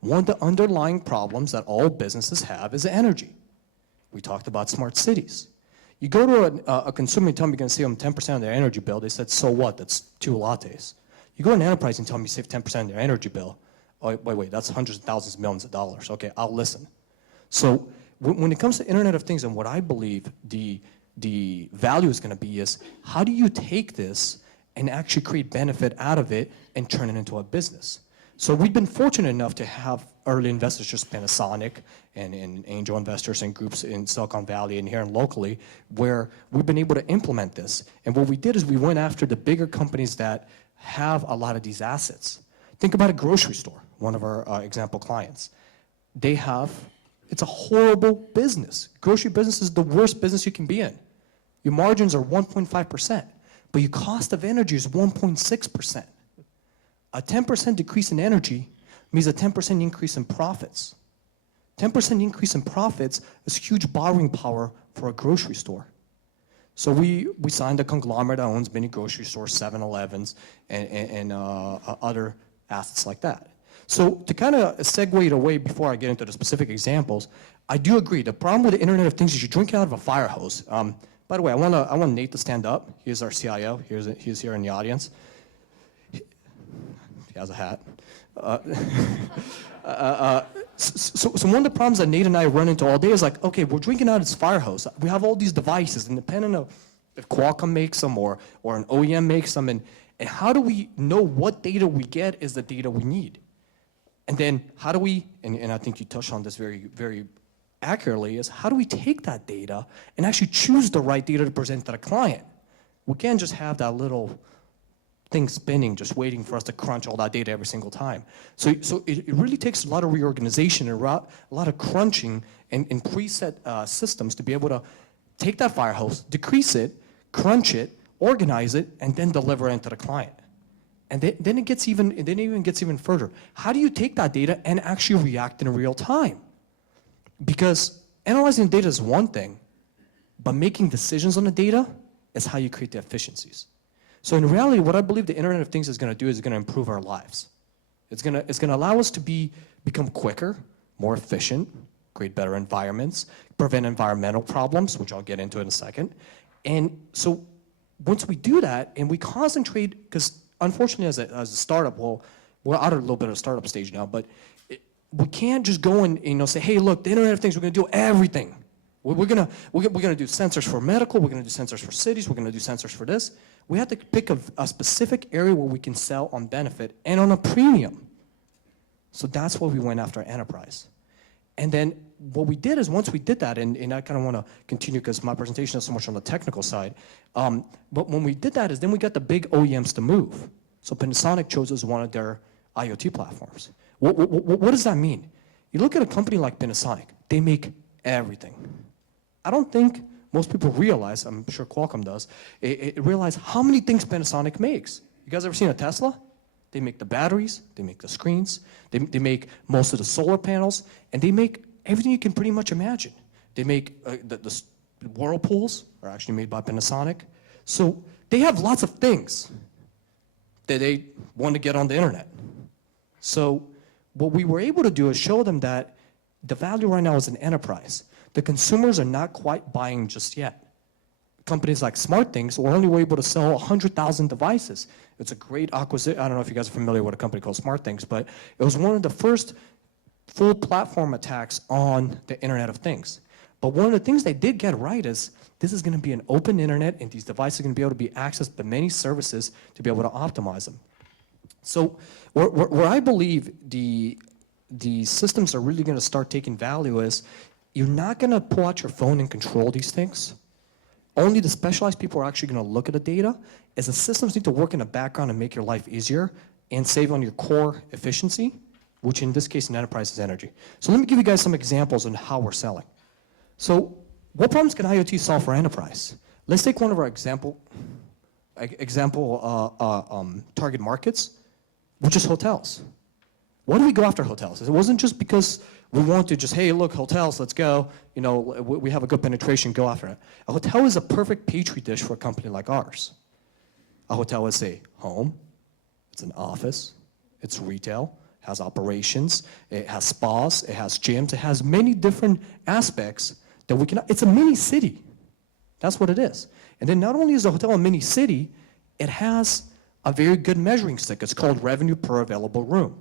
One of the underlying problems that all businesses have is energy. We talked about smart cities. You go to a consumer and tell them you're going to save them 10% of their energy bill. They said, so what? That's 2 lattes. You go to an enterprise and tell them you save 10% of their energy bill. Oh, wait, that's hundreds of thousands of millions of dollars. Okay, I'll listen. So when it comes to Internet of Things and what I believe the value is going to be is how do you take this and actually create benefit out of it and turn it into a business? So we've been fortunate enough to have early investors just Panasonic and angel investors and groups in Silicon Valley and here and locally where we've been able to implement this. And what we did is we went after the bigger companies that have a lot of these assets. Think about a grocery store, one of our example clients. It's a horrible business. Grocery business is the worst business you can be in. Your margins are 1.5%, but your cost of energy is 1.6%. A 10% decrease in energy means a 10% increase in profits. 10% increase in profits is huge borrowing power for a grocery store. So we signed a conglomerate that owns many grocery stores, 7-Elevens, and other assets like that. So to kind of segue it away before I get into the specific examples, I do agree. The problem with the Internet of Things is you're drinking out of a fire hose. By the way, I want Nate to stand up. He's our CIO. He's here in the audience. He has a hat. So one of the problems that Nate and I run into all day is like, okay, we're drinking out of this fire hose. We have all these devices, and depending on if Qualcomm makes them or an OEM makes them, and how do we know what data we get is the data we need? And then how do we, and I think you touched on this very, very accurately, is how do we take that data and actually choose the right data to present to the client? We can't just have that little thing spinning, just waiting for us to crunch all that data every single time. So it really takes a lot of reorganization and a lot of crunching and preset systems to be able to take that fire hose, decrease it, crunch it, organize it, and then deliver it to the client. And then it gets even further. How do you take that data and actually react in real time? Because analyzing the data is one thing, but making decisions on the data is how you create the efficiencies. So in reality, what I believe the Internet of Things is going to do is it's going to improve our lives. It's going to allow us to become quicker, more efficient, create better environments, prevent environmental problems, which I'll get into in a second. And so once we do that and we concentrate, because unfortunately as a startup, well, we're out of a little bit of a startup stage now, but we can't just go and say, hey, look, the Internet of Things, we're going to do everything. We're going to do sensors for medical, we're going to do sensors for cities, we're going to do sensors for this. We have to pick a specific area where we can sell on benefit and on a premium. So that's why we went after enterprise. And then what we did is once we did that, and I kind of want to continue because my presentation is so much on the technical side, but when we did that is then we got the big OEMs to move. So Panasonic chose as one of their IoT platforms. What does that mean? You look at a company like Panasonic, they make everything. I don't think most people realize, I'm sure Qualcomm does, realize how many things Panasonic makes. You guys ever seen a Tesla? They make the batteries, they make the screens, they make most of the solar panels, and they make everything you can pretty much imagine. They make the whirlpools are actually made by Panasonic. So they have lots of things that they want to get on the internet. So what we were able to do is show them that the value right now is an enterprise. The consumers are not quite buying just yet. Companies like SmartThings were only able to sell 100,000 devices. It's a great acquisition. I don't know if you guys are familiar with a company called SmartThings, but it was one of the first full platform attacks on the Internet of Things. But one of the things they did get right is this is going to be an open internet, and these devices are going to be able to be accessed by many services to be able to optimize them. So where I believe the systems are really going to start taking value is you're not going to pull out your phone and control these things. Only the specialized people are actually going to look at the data, as the systems need to work in the background and make your life easier and save on your core efficiency, which in this case in enterprise is energy. So let me give you guys some examples on how we're selling. So what problems can IoT solve for enterprise? Let's take one of our example target markets, which is hotels. Why do we go after hotels? It wasn't just because we want to just, hey, look, hotels, let's go. You know, we have a good penetration, go after it. A hotel is a perfect petri dish for a company like ours. A hotel is a home, it's an office, it's retail, has operations, it has spas, it has gyms, it has many different aspects that we can, it's a mini city. That's what it is. And then not only is a hotel a mini city, it has a very good measuring stick. It's called revenue per available room.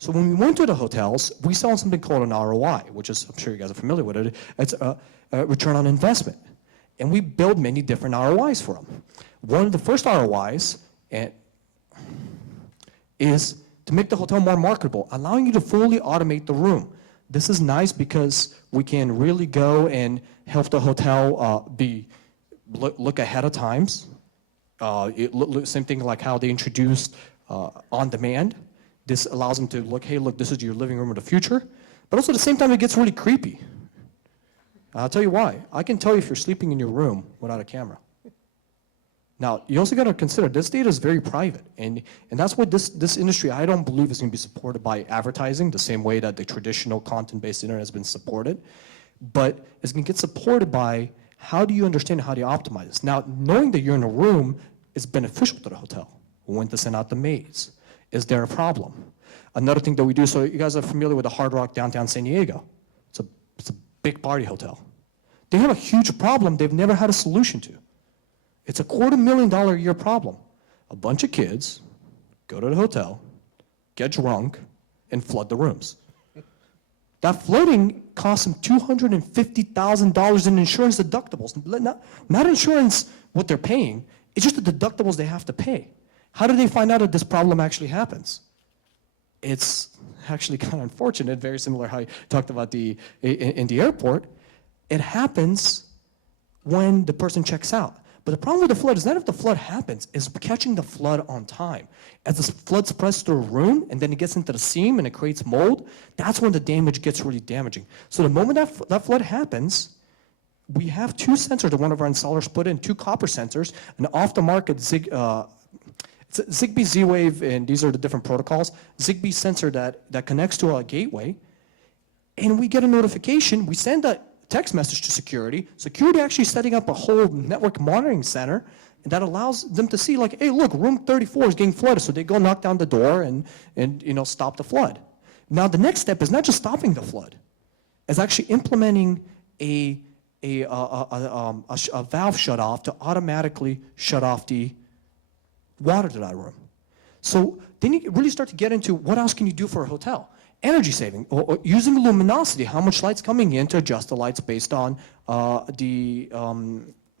So when we went to the hotels, we saw something called an ROI, which is, I'm sure you guys are familiar with it. It's a return on investment. And we build many different ROIs for them. One of the first ROIs is to make the hotel more marketable, allowing you to fully automate the room. This is nice because we can really go and help the hotel look ahead of times. Same thing like how they introduced on demand. This allows them to look, hey, look, this is your living room of the future. But also at the same time, it gets really creepy. I'll tell you why. I can tell you if you're sleeping in your room without a camera. Now, you also got to consider this data is very private, and that's what this industry, I don't believe, is going to be supported by advertising the same way that the traditional content-based internet has been supported, but it's going to get supported by how do you understand how do you optimize this. Now, knowing that you're in a room is beneficial to the hotel. When to send out the maids. Is there a problem? Another thing that we do, so you guys are familiar with the Hard Rock downtown San Diego. It's a big party hotel. They have a huge problem they've never had a solution to. It's a $250,000 a year problem. A bunch of kids go to the hotel, get drunk, and flood the rooms. That flooding costs them $250,000 in insurance deductibles. Not insurance, what they're paying, it's just the deductibles they have to pay. How do they find out that this problem actually happens? It's actually kind of unfortunate, very similar how you talked about in the airport. It happens when the person checks out. But the problem with the flood is not if the flood happens, it's catching the flood on time. As the flood spreads through a room and then it gets into the seam and it creates mold, that's when the damage gets really damaging. So the moment that flood happens, we have 2 sensors that one of our installers put in, 2 copper sensors, an off-the-market Zigbee Z-Wave, and these are the different protocols, Zigbee sensor that connects to a gateway, and we get a notification, we send a text message to security. Security actually setting up a whole network monitoring center that allows them to see like, hey, look, room 34 is getting flooded. So they go knock down the door and stop the flood. Now the next step is not just stopping the flood, it's actually implementing a valve shut off to automatically shut off the water to that room. So then you really start to get into what else can you do for a hotel? Energy saving, or using luminosity, how much light's coming in to adjust the lights based on the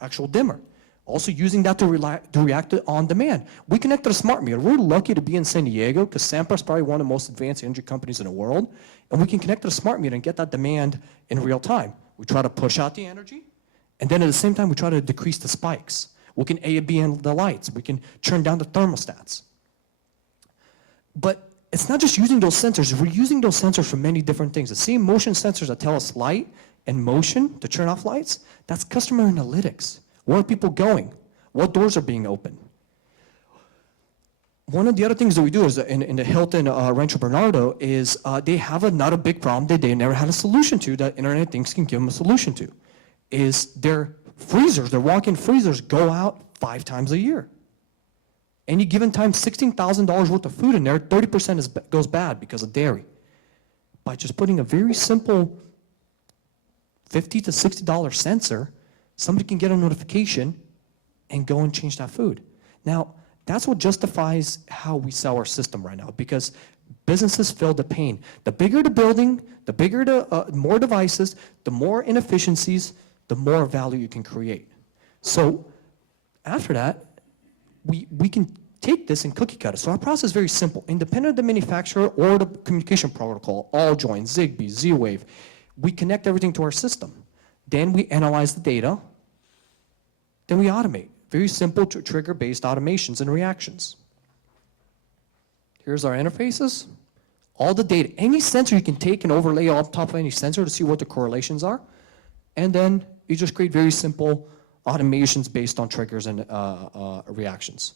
actual dimmer. Also using that to react on demand. We connect to a smart meter. We're lucky to be in San Diego because Sempra is probably one of the most advanced energy companies in the world, and we can connect to a smart meter and get that demand in real time. We try to push out the energy, and then at the same time we try to decrease the spikes. We can A/B the lights. We can turn down the thermostats. But it's not just using those sensors. We're using those sensors for many different things. The same motion sensors that tell us light and motion to turn off lights, that's customer analytics. Where are people going? What doors are being opened? One of the other things that we do is in the Hilton Rancho Bernardo is they have not a big problem that they never had a solution to that Internet of Things can give them a solution to, is their freezers, their walk-in freezers go out 5 times a year. Any given time, $16,000 worth of food in there, 30% goes bad because of dairy. By just putting a very simple $50 to $60 sensor, somebody can get a notification and go and change that food. Now, that's what justifies how we sell our system right now, because businesses feel the pain. The bigger the building, the bigger the more devices, the more inefficiencies, the more value you can create. So after that, we can take this and cookie cut it. So our process is very simple. Independent of the manufacturer or the communication protocol, all join, Zigbee, Z-Wave, we connect everything to our system. Then we analyze the data. Then we automate. Very simple trigger-based automations and reactions. Here's our interfaces. All the data, any sensor you can take and overlay on top of any sensor to see what the correlations are. And then you just create very simple automations based on triggers and reactions.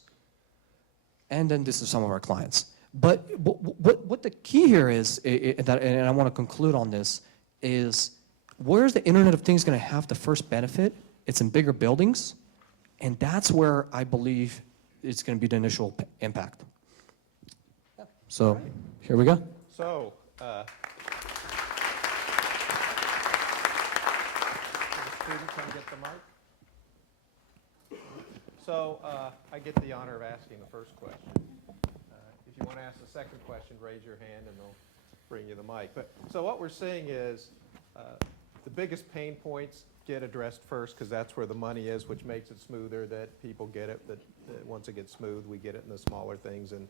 And then this is some of our clients. But what the key here is, and I want to conclude on this, is where's the Internet of Things going to have the first benefit? It's in bigger buildings, and that's where I believe it's going to be the initial impact. So here we go. So, student come get the mic? So I get the honor of asking the first question. If you want to ask the second question, raise your hand and they'll bring you the mic. So what we're seeing is the biggest pain points get addressed first because that's where the money is, which makes it smoother, that people get it, that once it gets smooth, we get it in the smaller things and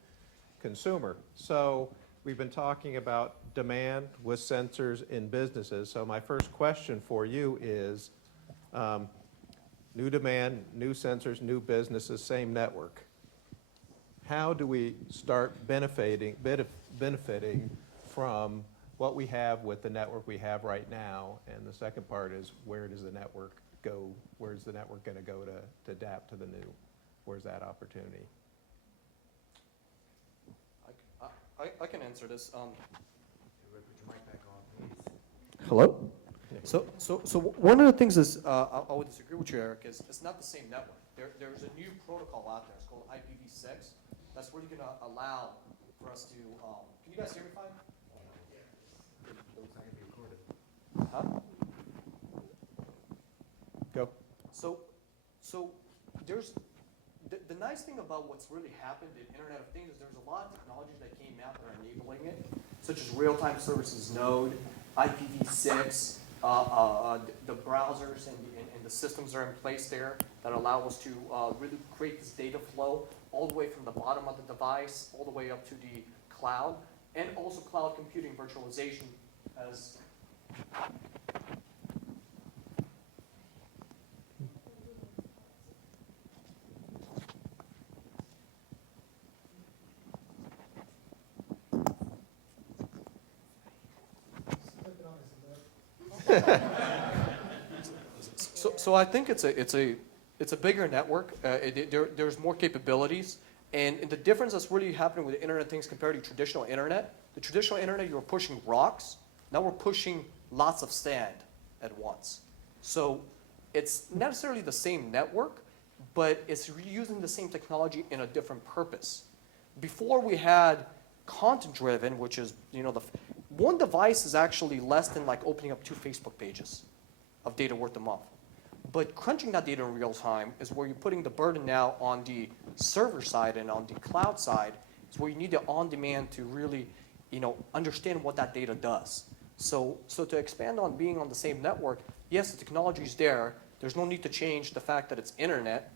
consumer. So we've been talking about demand with sensors in businesses. So my first question for you is, new demand, new sensors, new businesses, same network. how do we start benefiting from what we have with the network we have right now? And the second part is, where does the network go? Where's the network going to go to adapt to the new? Where's that opportunity? I can answer this. Hello? So one of the things is, I would disagree with you, Eric, is it's not the same network. There's a new protocol out there. It's called IPv6. That's really going to allow for us to, can you guys hear me fine? Huh? Go. So there's, the nice thing about what's really happened in Internet of Things is there's a lot of technologies that came out that are enabling it, such as real-time services node, IPv6, the browsers and the systems are in place there that allow us to really create this data flow all the way from the bottom of the device all the way up to the cloud, and also cloud computing virtualization as So I think it's a bigger network. There's more capabilities, and the difference that's really happening with the Internet of Things compared to traditional internet. The traditional internet, you were pushing rocks. Now we're pushing lots of sand at once. So it's not necessarily the same network, but it's using the same technology in a different purpose. Before we had content-driven, which is one device is actually less than like opening up 2 Facebook pages of data worth a month. But crunching that data in real time is where you're putting the burden now on the server side and on the cloud side. It's where you need the on-demand to really, understand what that data does. So to expand on being on the same network, yes, the technology is there. There's no need to change the fact that it's internet.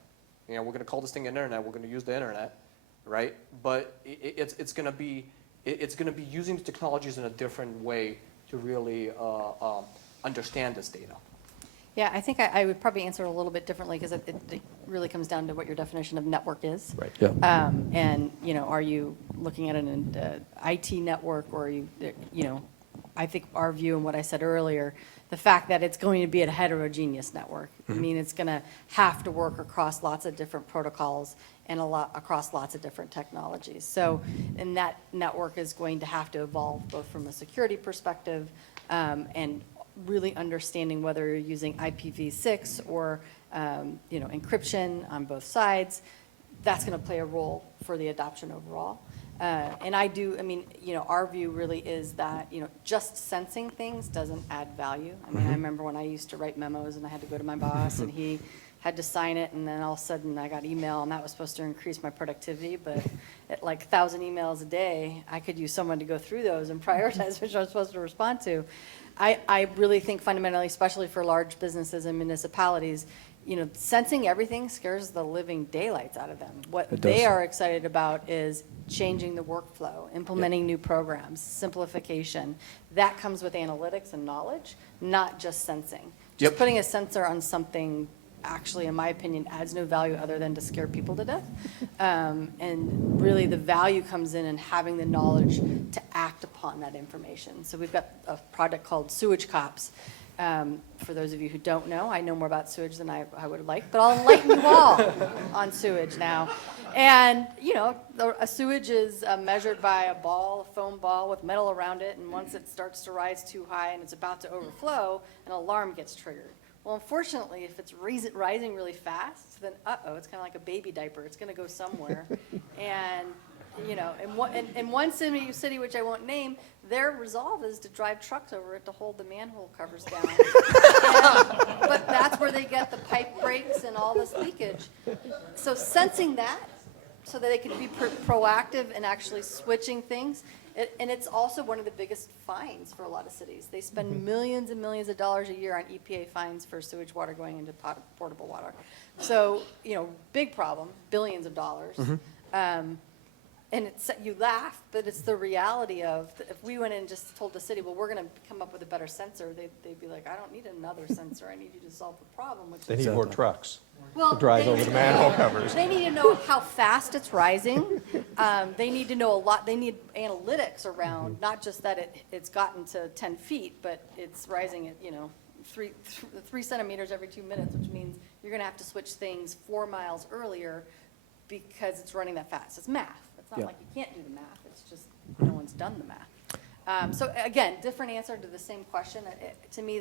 We're going to call this thing internet. We're going to use the internet, right? But it's going to be using the technologies in a different way to really understand this data. Yeah, I think I would probably answer it a little bit differently because it really comes down to what your definition of network is. Right. Yeah. And, are you looking at an IT network or are you, I think our view and what I said earlier, the fact that it's going to be a heterogeneous network. I mean, it's going to have to work across lots of different protocols and across lots of different technologies. So, and that network is going to have to evolve both from a security perspective and really understanding whether you're using IPv6 or encryption on both sides. That's going to play a role for the adoption overall. And our view really is that, just sensing things doesn't add value. I mean, I remember when I used to write memos and I had to go to my boss and he had to sign it, and then all of a sudden I got email and that was supposed to increase my productivity, but at like 1,000 emails a day, I could use someone to go through those and prioritize which I was supposed to respond to. I really think fundamentally, especially for large businesses and municipalities, sensing everything scares the living daylights out of them. What they are excited about is changing the workflow, implementing new programs, simplification. That comes with analytics and knowledge, not just sensing. Just putting a sensor on something actually, in my opinion, adds no value other than to scare people to death. And really the value comes in having the knowledge to act upon that information. So we've got a project called Sewage Cops. For those of you who don't know, I know more about sewage than I would like, but I'll enlighten you all on sewage now. And, a sewage is measured by a foam ball with metal around it, and once it starts to rise too high and it's about to overflow, an alarm gets triggered. Well, unfortunately, if it's rising really fast, then it's kind of like a baby diaper. It's going to go somewhere. And, in one city, which I won't name, their resolve is to drive trucks over it to hold the manhole covers down. But that's where they get the pipe breaks and all this leakage. So sensing that so that they can be proactive and actually switching things. And it's also one of the biggest fines for a lot of cities. They spend millions and millions of dollars a year on EPA fines for sewage water going into portable water. So, big problem, billions of dollars. And it's, you laugh, but it's the reality of, if we went in and just told the city, well, we're gonna come up with a better sensor, they'd be like, I don't need another sensor, I need you to solve the problem, which They is. need more trucks Well, to drive they over need the to manhole know- covers. They need to know how fast it's rising. They need to know a lot, they need analytics around, not just that it's gotten to 10 feet, but it's rising at, 3 centimeters every 2 minutes, which means you're gonna have to switch things 4 miles earlier because it's running that fast. It's math. It's not Yeah. like you can't do the math, it's just no one's done the math. So again, different answer to the same question. To me,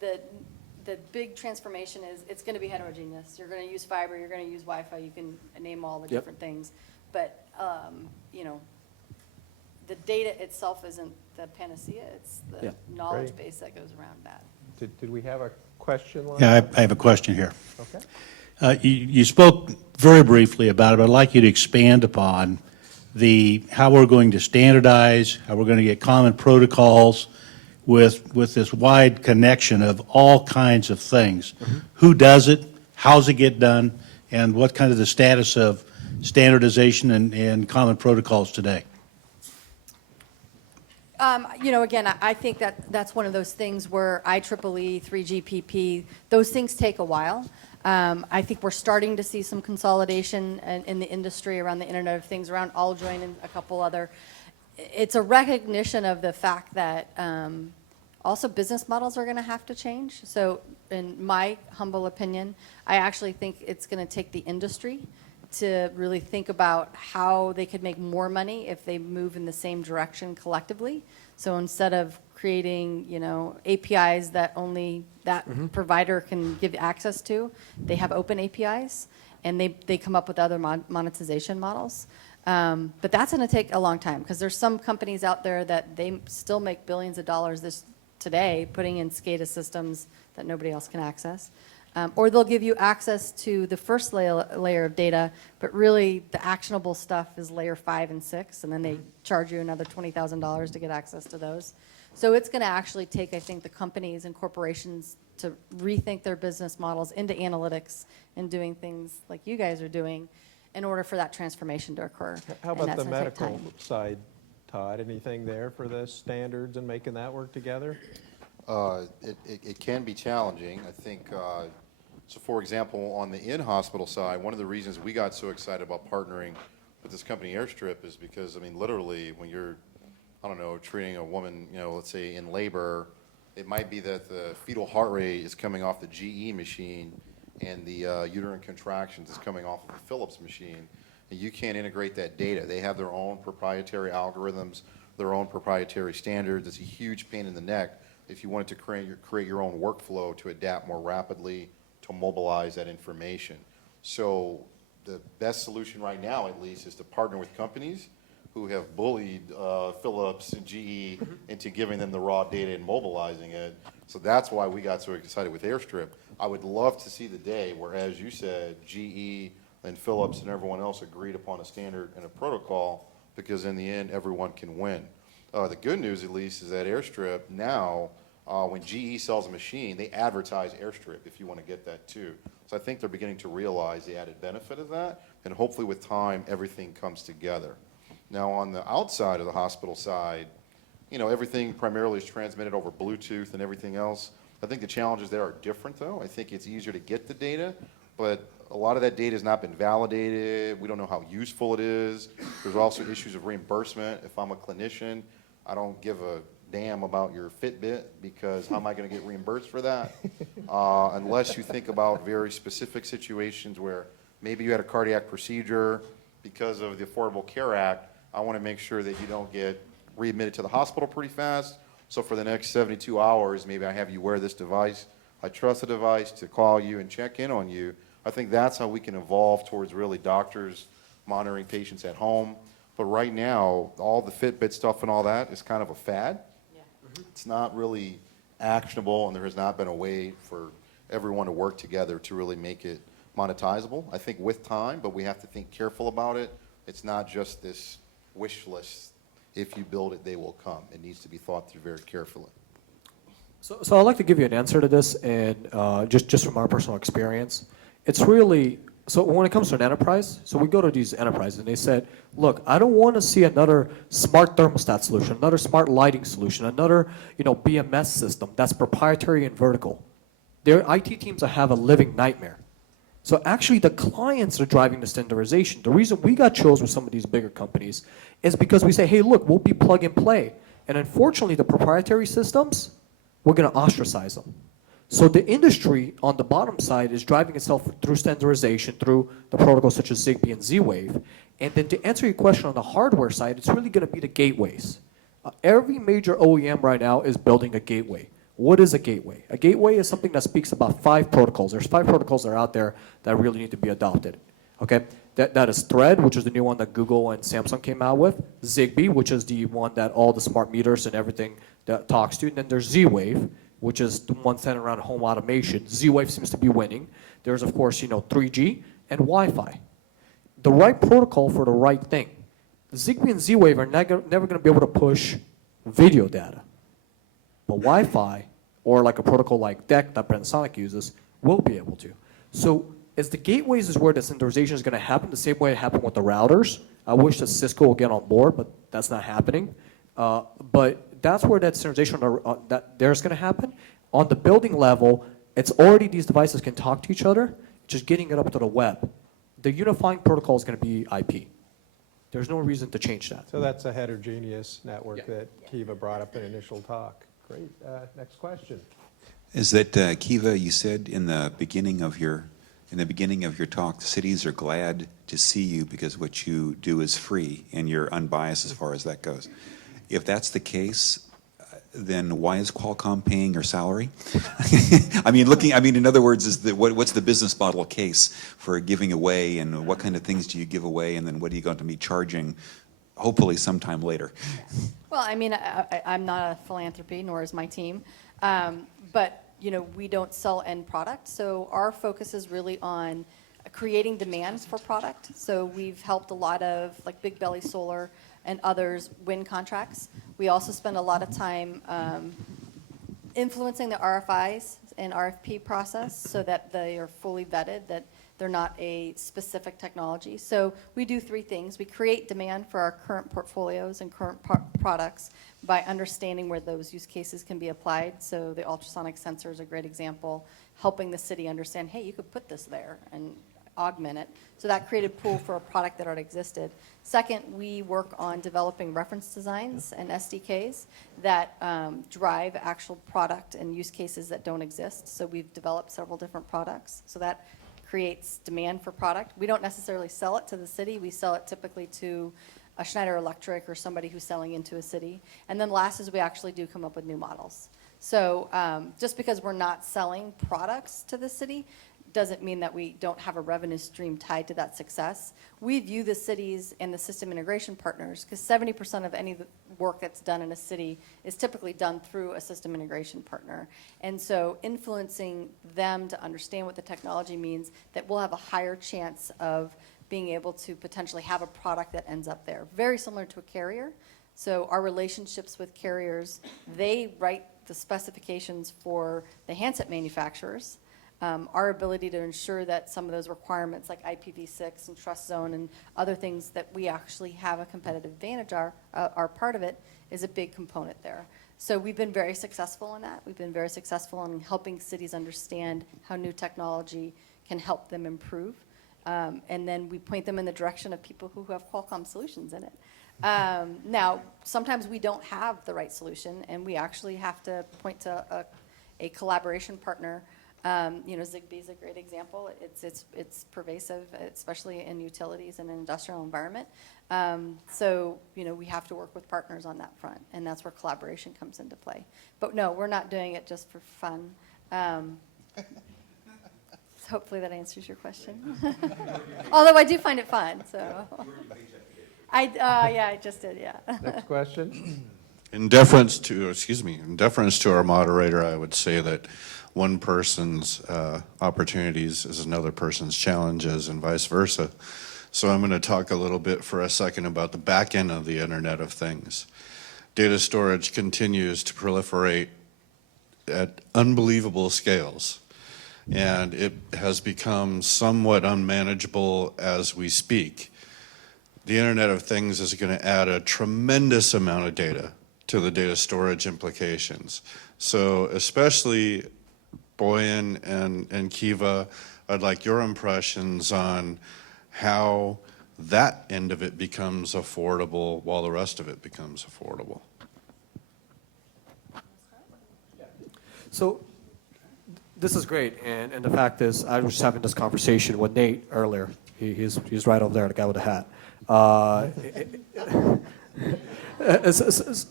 the big transformation is, it's gonna be heterogeneous. You're gonna use fiber, you're gonna use Wi-Fi, you can name all the Yep. different things. But, the data itself isn't the panacea, it's the Yeah. knowledge Great. base that goes around that. Did we have a question? Lon? Yeah, I have a question here. Okay. You spoke very briefly about it, but I'd like you to expand upon how we're going to standardize, how we're going to get common protocols with this wide connection of all kinds of things. Who does it? How's it get done? And what kind of the status of standardization and common protocols today? Again, I think that's one of those things where IEEE, 3GPP, those things take a while. I think we're starting to see some consolidation in the industry around the Internet of Things, around Alljoin and a couple other. It's a recognition of the fact that also business models are going to have to change. So in my humble opinion, I actually think it's going to take the industry to really think about how they could make more money if they move in the same direction collectively. So instead of creating, APIs that only that provider can give access to, they have open APIs, and they come up with other monetization models. But that's going to take a long time, because there's some companies out there that they still make billions of dollars today putting in SCADA systems that nobody else can access. Or they'll give you access to the first layer of data, but really the actionable stuff is layer 5 and 6, and then they charge you another $20,000 to get access to those. So it's going to actually take, I think, the companies and corporations to rethink their business models into analytics and doing things like you guys are doing in order for that transformation to occur. How And about that's the gonna take medical time. side, Todd? Anything there for the standards and making that work together? It can be challenging. I think, so for example, on the in-hospital side, one of the reasons we got so excited about partnering with this company Airstrip is because, literally, when you're, treating a woman, let's say in labor, it might be that the fetal heart rate is coming off the GE machine and the uterine contractions is coming off of the Philips machine. And you can't integrate that data. They have their own proprietary algorithms, their own proprietary standards. It's a huge pain in the neck if you wanted to create your own workflow to adapt more rapidly to mobilize that information. So the best solution right now, at least, is to partner with companies who have bullied Philips and GE into giving them the raw data and mobilizing it. So that's why we got so excited with Airstrip. I would love to see the day where, as you said, GE and Philips and everyone else agreed upon a standard and a protocol, because in the end, everyone can win. The good news, at least, is that Airstrip now, when GE sells a machine, they advertise Airstrip, if you want to get that too. So I think they're beginning to realize the added benefit of that, and hopefully with time, everything comes together. Now, on the outside of the hospital side, everything primarily is transmitted over Bluetooth and everything else. I think the challenges there are different, though. I think it's easier to get the data, but a lot of that data has not been validated. We don't know how useful it is. There's also issues of reimbursement. If I'm a clinician, I don't give a damn about your Fitbit, because how am I going to get reimbursed for that? Unless you think about very specific situations where maybe you had a cardiac procedure because of the Affordable Care Act. I want to make sure that you don't get readmitted to the hospital pretty fast. So for the next 72 hours, maybe I have you wear this device. I trust the device to call you and check in on you. I think that's how we can evolve towards really doctors monitoring patients at home. But right now, all the Fitbit stuff and all that is kind of a fad. It's not really actionable, and there has not been a way for everyone to work together to really make it monetizable. I think with time, but we have to think careful about it. It's not just this wish list. If you build it, they will come. It needs to be thought through very carefully. So I'd like to give you an answer to this, and just from our personal experience. It's really So when it comes to an enterprise, so we go to these enterprises and they said, look, I don't want to see another smart thermostat solution, another smart lighting solution, another, BMS system that's proprietary and vertical. Their IT teams have a living nightmare. So actually the clients are driving the standardization. The reason we got chose with some of these bigger companies is because we say, hey, look, we'll be plug and play. And unfortunately, the proprietary systems, we're going to ostracize them. So the industry on the bottom side is driving itself through standardization, through the protocols such as Zigbee and Z-Wave. And then to answer your question on the hardware side, it's really going to be the gateways. Every major OEM right now is building a gateway. What is a gateway? A gateway is something that speaks about 5 protocols. There's 5 protocols that are out there that really need to be adopted. Okay, that is Thread, which is the new one that Google and Samsung came out with. Zigbee, which is the one that all the smart meters and everything that talks to. And then there's Z-Wave, which is the one centered around home automation. Z-Wave seems to be winning. There's, of course, 3G and Wi-Fi. The right protocol for the right thing. Zigbee and Z-Wave are never going to be able to push video data. But Wi-Fi, or like a protocol like DEC that Panasonic uses, will be able to. So as the gateways is where the standardization is going to happen, the same way it happened with the routers. I wish that Cisco will get on board, but that's not happening. But that's where that standardization that there's going to happen. On the building level, it's already these devices can talk to each other, just getting it up to the web. The unifying protocol is going to be IP. There's no reason to change that. So that's a heterogeneous network that Kiva brought up in initial talk. Great. Next question. Is that Kiva? You said in the beginning of your talk, cities are glad to see you because what you do is free and you're unbiased as far as that goes. If that's the case, then why is Qualcomm paying your salary? In other words, what's the business model case for giving away, and what kind of things do you give away, and then what are you going to be charging, hopefully sometime later? Well, I'm not a philanthropy, nor is my team, but we don't sell end product, so our focus is really on creating demand for product. So we've helped a lot of like Big Belly Solar and others win contracts. We also spend a lot of time influencing the RFIs and RFP process so that they are fully vetted, that they're not a specific technology. So we do 3 things. We create demand for our current portfolios and current products by understanding where those use cases can be applied. So the ultrasonic sensor is a great example, helping the city understand, hey, you could put this there and augment it. So that created pool for a product that already existed. Second, we work on developing reference designs and SDKs that drive actual product and use cases that don't exist. So we've developed several different products. So that creates demand for product. We don't necessarily sell it to the city. We sell it typically to a Schneider Electric or somebody who's selling into a city. And then last is we actually do come up with new models. So just because we're not selling products to the city doesn't mean that we don't have a revenue stream tied to that success. We view the cities and the system integration partners, because 70% of any work that's done in a city is typically done through a system integration partner. And so influencing them to understand what the technology means, that we'll have a higher chance of being able to potentially have a product that ends up there. Very similar to a carrier. So our relationships with carriers, they write the specifications for the handset manufacturers. Our ability to ensure that some of those requirements like IPv6 and trust zone and other things that we actually have a competitive advantage are part of it is a big component there. So we've been very successful in that. We've been very successful in helping cities understand how new technology can help them improve. And then we point them in the direction of people who have Qualcomm solutions in it. Now, sometimes we don't have the right solution, and we actually have to point to a collaboration partner. Zigbee is a great example. It's pervasive, especially in utilities and an industrial environment. So we have to work with partners on that front, and that's where collaboration comes into play. But no, we're not doing it just for fun. Hopefully that answers your question. Although I do find it fun, so. I just did, yeah. Next question. In deference to our moderator, I would say that one person's opportunities is another person's challenges and vice versa. So I'm going to talk a little bit for a second about the back end of the Internet of Things. Data storage continues to proliferate at unbelievable scales. and it has become somewhat unmanageable as we speak. The Internet of Things is going to add a tremendous amount of data to the data storage implications. So especially Boyan and Kiva, I'd like your impressions on how that end of it becomes affordable while the rest of it becomes affordable. So this is great, and the fact is, I was just having this conversation with Nate earlier. He's right over there, the guy with the hat.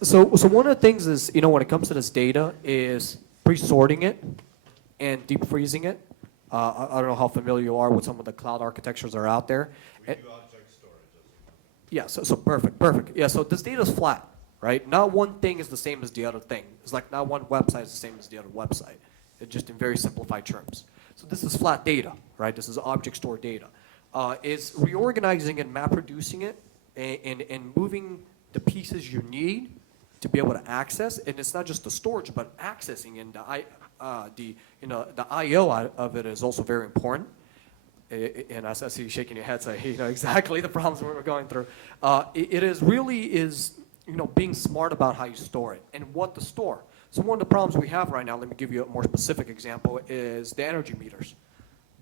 So one of the things is, when it comes to this data, is pre-sorting it and deep freezing it. I don't know how familiar you are with some of the cloud architectures that are out there. We do object storage. Yeah, so perfect. Yeah, so this data is flat, right? Not one thing is the same as the other thing. It's like not one website is the same as the other website. It's just in very simplified terms. So this is flat data, right? This is object store data. Is reorganizing and map reducing it and moving the pieces you need to be able to access, and it's not just the storage, but accessing, and the I/O of it is also very important. And I see you shaking your head, so you know exactly the problems we're going through. It is really being smart about how you store it and what to store. So one of the problems we have right now, let me give you a more specific example, is the energy meters.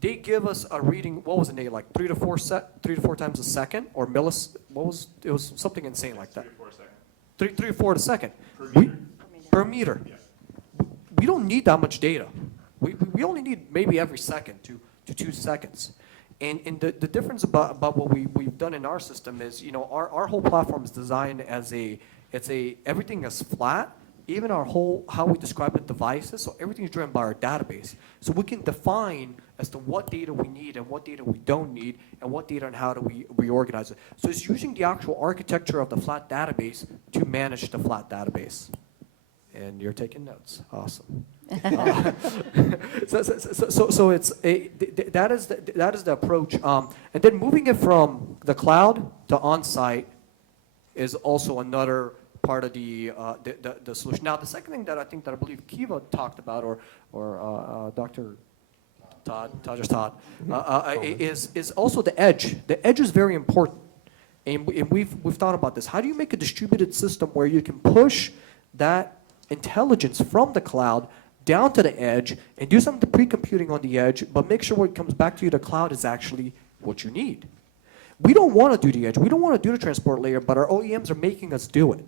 They give us a reading. What was it, Nate? Like 3 to 4 times a second, or millis? It was something insane like that. 3 to 4 seconds. 3 to 4 a second. Per meter. Yeah. We don't need that much data. We only need maybe every second to 2 seconds. And the difference about what we've done in our system is, our whole platform is designed as everything is flat. Even how we describe the devices, so everything is driven by our database. So we can define as to what data we need and what data we don't need, and what data and how do we reorganize it. So it's using the actual architecture of the flat database to manage the flat database. And you're taking notes. Awesome. So it's that is the approach. And then moving it from the cloud to on-site is also another part of the solution. Now, the second thing that I believe Kiva talked about, or Dr. Todd is also the edge. The edge is very important, and we've thought about this. How do you make a distributed system where you can push that intelligence from the cloud down to the edge and do some of the pre-computing on the edge, but make sure when it comes back to you, the cloud is actually what you need? We don't want to do the edge. We don't want to do the transport layer, but our OEMs are making us do it.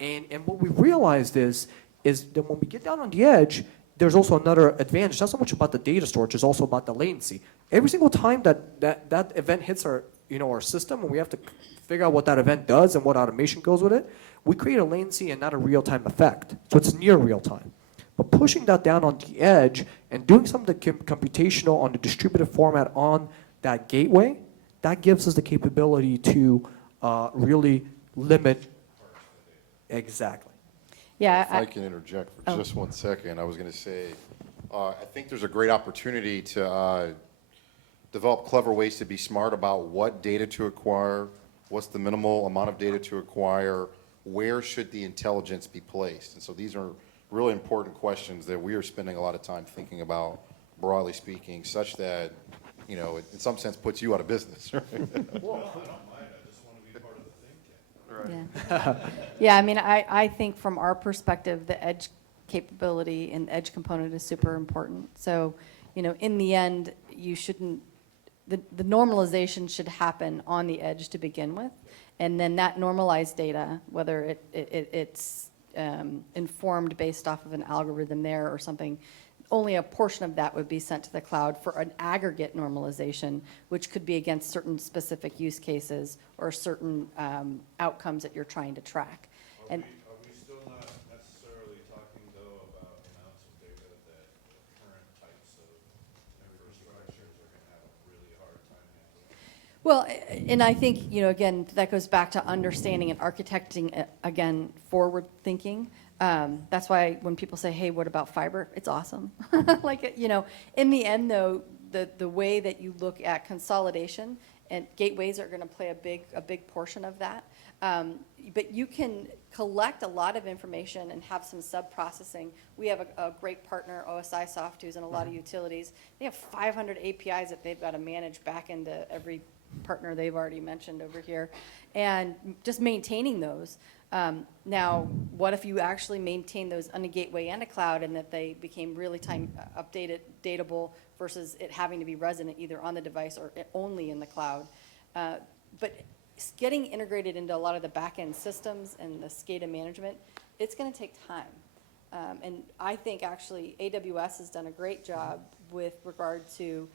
And what we've realized is that when we get down on the edge, there's also another advantage. Not so much about the data storage, it's also about the latency. Every single time that event hits our system, and we have to figure out what that event does and what automation goes with it, we create a latency and not a real-time effect. So it's near real-time. But pushing that down on the edge and doing some of the computational on the distributed format on that gateway, that gives us the capability to really limit. Exactly. Yeah. If I can interject for just 1 second, I was going to say, I think there's a great opportunity to develop clever ways to be smart about what data to acquire, what's the minimal amount of data to acquire, where should the intelligence be placed. And so these are really important questions that we are spending a lot of time thinking about, broadly speaking, such that, it in some sense puts you out of business. Right? Yeah, I mean, I think from our perspective, the edge capability and edge component is super important. So, in the end, you shouldn't, the normalization should happen on the edge to begin with. And then that normalized data, whether it's informed based off of an algorithm there or something, only a portion of that would be sent to the cloud for an aggregate normalization, which could be against certain specific use cases or certain outcomes that you're trying to track. Are we still not necessarily talking, though, about amounts of data that the current types of infrastructures are going to have a really hard time handling? Well, and I think, again, that goes back to understanding and architecting, again, forward thinking. That's why when people say, hey, what about fiber? It's awesome. In the end, though, the way that you look at consolidation, and gateways are going to play a big portion of that. But you can collect a lot of information and have some sub-processing. We have a great partner, OSI Soft, who's in a lot of utilities. They have 500 APIs that they've got to manage back into every partner they've already mentioned over here, and just maintaining those. Now, what if you actually maintain those on a gateway and a cloud, and that they became really time updated, datable, versus it having to be resident either on the device or only in the cloud? But getting integrated into a lot of the back-end systems and the SCADA management, it's going to take time. And I think actually AWS has done a great job with regard to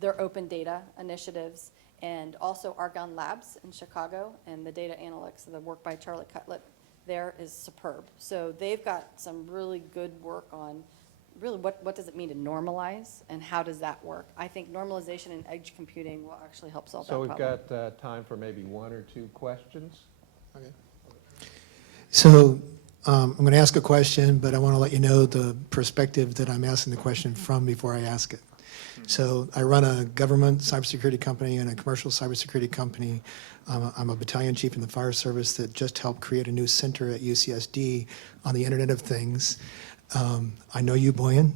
their open data initiatives, and also Argonne Labs in Chicago, and the data analytics, the work by Charlotte Cutlett there is superb. So they've got some really good work on really what does it mean to normalize, and how does that work? I think normalization and edge computing will actually help solve that So problem. we've got time for maybe 1 or 2 questions. Okay. So I'm going to ask a question, but I want to let you know the perspective that I'm asking the question from before I ask it. So I run a government cybersecurity company and a commercial cybersecurity company. I'm a battalion chief in the fire service that just helped create a new center at UCSD on the Internet of Things. I know you, Boyan,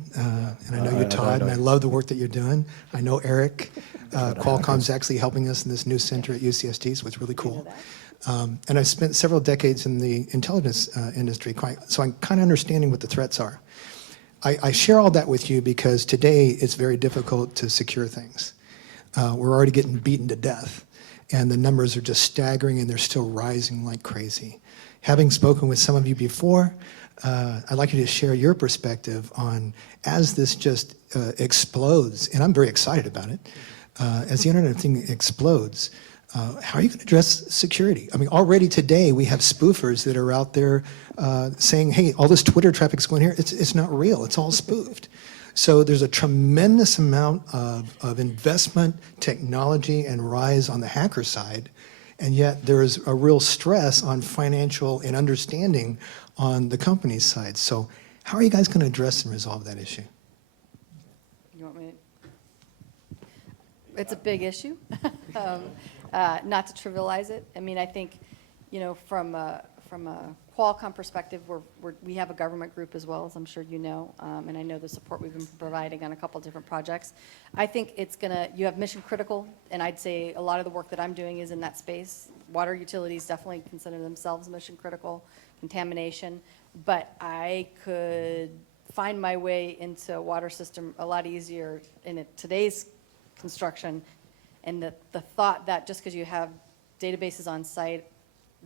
and I know you, Todd, and I love the work that you're doing. I know Eric. Qualcomm's actually helping us in this new center at UCSD, so it's really cool. And I've spent several decades in the intelligence industry, so I'm kind of understanding what the threats are. I share all that with you because today it's very difficult to secure things. We're already getting beaten to death, and the numbers are just staggering, and they're still rising like crazy. Having spoken with some of you before, I'd like you to share your perspective on, as this just explodes, and I'm very excited about it, as the Internet of Things explodes, how are you going to address security? I mean, already today we have spoofers that are out there saying, hey, all this Twitter traffic's going here. It's not real. It's all spoofed. So there's a tremendous amount of investment, technology, and rise on the hacker side, and yet there's a real stress on financial and understanding on the company's side. So how are you guys going to address and resolve that issue? You want me to? It's a big issue. Not to trivialize it. I mean, I think, you know, from a Qualcomm perspective, we have a government group as well, as I'm sure you know, and I know the support we've been providing on a couple different projects. I think you have mission critical, and I'd say a lot of the work that I'm doing is in that space. Water utilities definitely consider themselves mission critical, contamination, but I could find my way into a water system a lot easier in today's construction. And the thought that just because you have databases on site,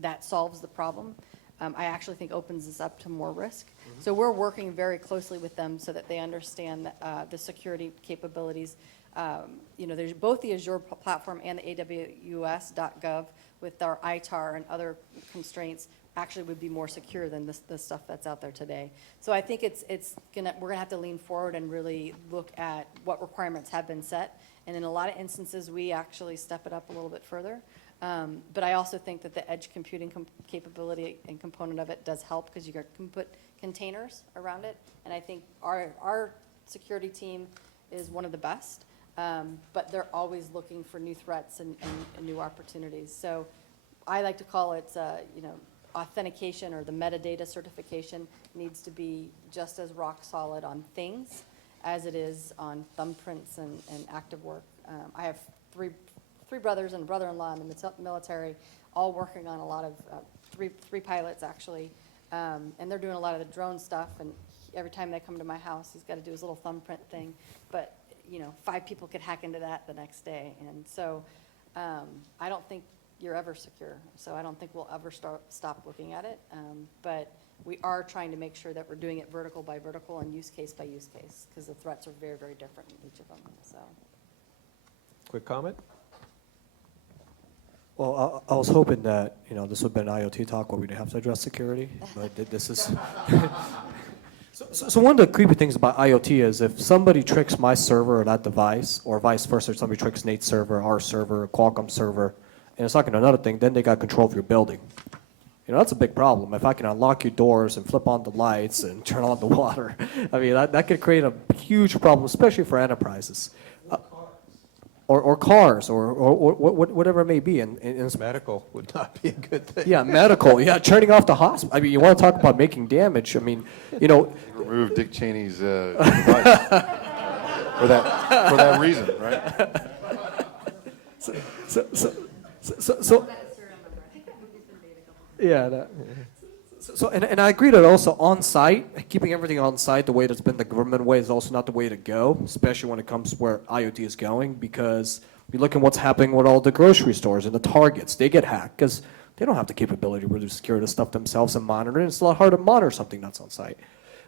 that solves the problem, I actually think opens us up to more risk. So we're working very closely with them so that they understand the security capabilities. You know, there's both the Azure platform and the AWS.gov with our ITAR and other constraints actually would be more secure than the stuff that's out there today. So I think we're gonna have to lean forward and really look at what requirements have been set. And in a lot of instances, we actually step it up a little bit further. But I also think that the edge computing capability and component of it does help, because you can put containers around it. And I think our security team is one of the best, but they're always looking for new threats and new opportunities. So I like to call it, you know, authentication, or the metadata certification needs to be just as rock solid on things as it is on thumbprints and active work. I have three brothers and a brother-in-law in the military, all working on a lot of, three pilots actually, and they're doing a lot of the drone stuff, and every time they come to my house, he's got to do his little thumbprint thing, but you know, 5 people could hack into that the next day, and so I don't think you're ever secure, so I don't think we'll ever stop looking at it, but we are trying to make sure that we're doing it vertical by vertical and use case by use case, because the threats are very, very different in each of them. So, Quick comment? Well, I was hoping that, you know, this would have been an IoT talk where we didn't have to address security, but this is... So one of the creepy things about IoT is if somebody tricks my server or that device, or vice versa, if somebody tricks Nate's server, our server, Qualcomm server, and it's talking to another thing, then they got control of your building. You know, that's a big problem. If I can unlock your doors and flip on the lights and turn on the water, I mean, that could create a huge problem, especially for enterprises. or cars, or whatever it may be. And Medical would not be a good thing. yeah, medical. Yeah, turning off the hospital. I mean, you want to talk about making damage. I mean, you know, Remove Dick Cheney's device for that reason, right? so yeah. And I agree that also on-site, keeping everything on-site the way that's been the government way is also not the way to go, especially when it comes to where IoT is going, because you look at what's happening with all the grocery stores and the Targets. They get hacked because they don't have the capability to really secure this stuff themselves and monitor it. It's a lot harder to monitor something that's on-site.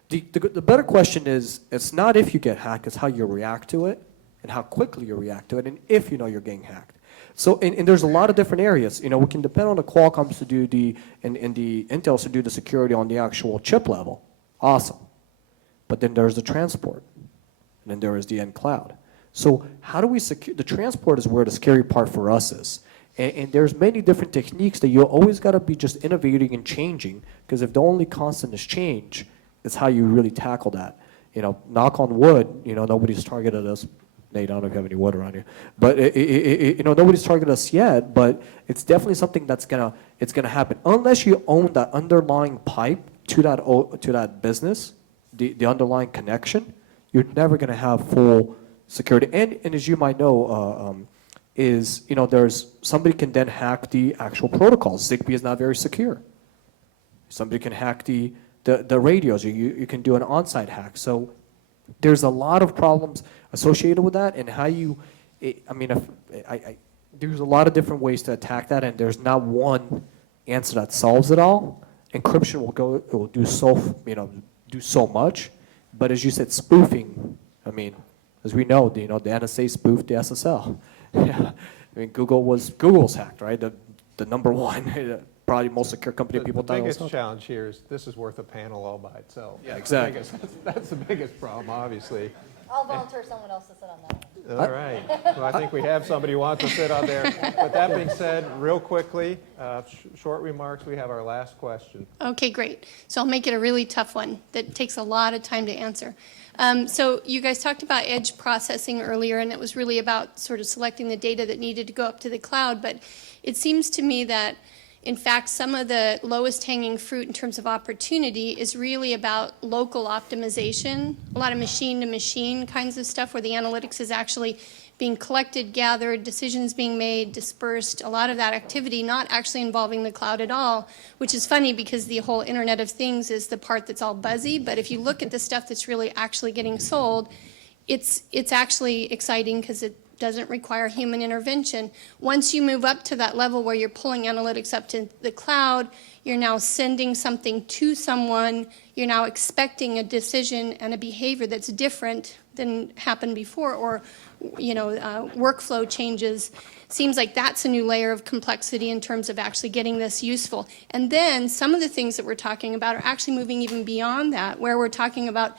The better question is, it's not if you get hacked, it's how you react to it and how quickly you react to it, and if you know you're getting hacked. So, and there's a lot of different areas. You know, we can depend on the Qualcomms to do and the Intels to do the security on the actual chip level. Awesome. But then there's the transport. And then there is the end cloud. So how do we secure, the transport is where the scary part for us is. And there's many different techniques that you always got to be just innovating and changing, because if the only constant is change, it's how you really tackle that. You know, knock on wood, you know, nobody's targeted us. Nate, I don't know if you have any wood around you, but you know, nobody's targeted us yet. But it's definitely something that's gonna happen unless you own that underlying pipe to that business, the underlying connection. You're never gonna have full security. And as you might know, is you know, there's somebody can then hack the actual protocols. Zigbee is not very secure. Somebody can hack the radios. You can do an on-site hack. So there's a lot of problems associated with that, and how you, there's a lot of different ways to attack that, and there's not one answer that solves it all. Encryption will do so much, but as you said, spoofing. I mean, as we know, the NSA spoofed the SSL. I mean, Google's hacked, right? The number one. Probably most secure company people The thought it was. biggest challenge here is this is worth a panel all by itself. Yeah, exactly. That's the biggest problem, obviously. I'll volunteer someone else to sit on that one. All right. Well, I think we have somebody who wants to sit on there. But that being said, real quickly, short remarks. We have our last question. Okay, great. So I'll make it a really tough one that takes a lot of time to answer. So you guys talked about edge processing earlier, and it was really about sort of selecting the data that needed to go up to the cloud. But it seems to me that, in fact, some of the lowest hanging fruit in terms of opportunity is really about local optimization, a lot of machine-to-machine kinds of stuff where the analytics is actually being collected, gathered, decisions being made, dispersed, a lot of that activity not actually involving the cloud at all, which is funny because the whole Internet of Things is the part that's all buzzy. But if you look at the stuff that's really actually getting sold, it's actually exciting because it doesn't require human intervention. Once you move up to that level where you're pulling analytics up to the cloud, you're now sending something to someone, you're now expecting a decision and a behavior that's different than happened before, or workflow changes. Seems like that's a new layer of complexity in terms of actually getting this useful. And then some of the things that we're talking about are actually moving even beyond that, where we're talking about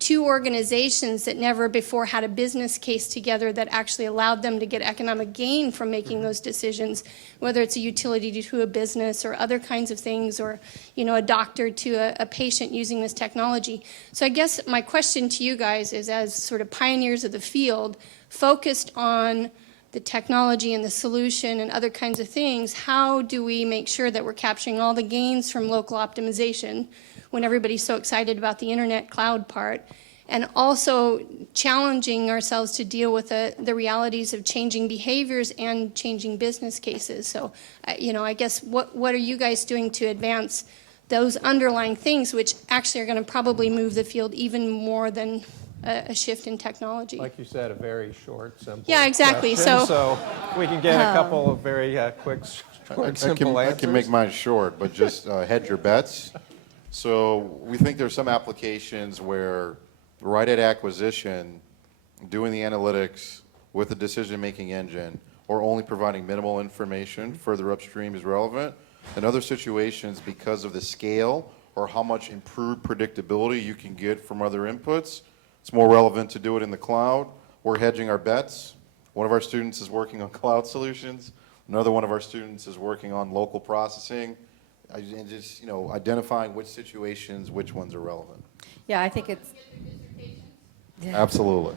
two organizations that never before had a business case together that actually allowed them to get economic gain from making those decisions, whether it's a utility to a business or other kinds of things, or a doctor to a patient using this technology. So I guess my question to you guys is, as sort of pioneers of the field, focused on the technology and the solution and other kinds of things, how do we make sure that we're capturing all the gains from local optimization when everybody's so excited about the internet cloud part, and also challenging ourselves to deal with the realities of changing behaviors and changing business cases? So, I guess what are you guys doing to advance those underlying things, which actually are going to probably move the field even more than a shift in technology? Like you said, a very short, simple Yeah, exactly. question, so we can get a couple of very quick, short, simple answers. I can make mine short, but just hedge your bets. So we think there's some applications where right at acquisition, doing the analytics with the decision-making engine, or only providing minimal information further upstream is relevant. In other situations, because of the scale or how much improved predictability you can get from other inputs, it's more relevant to do it in the cloud. We're hedging our bets. One of our students is working on cloud solutions. Another one of our students is working on local processing. And just, identifying which situations, which ones are relevant. Yeah, I think it's. Absolutely.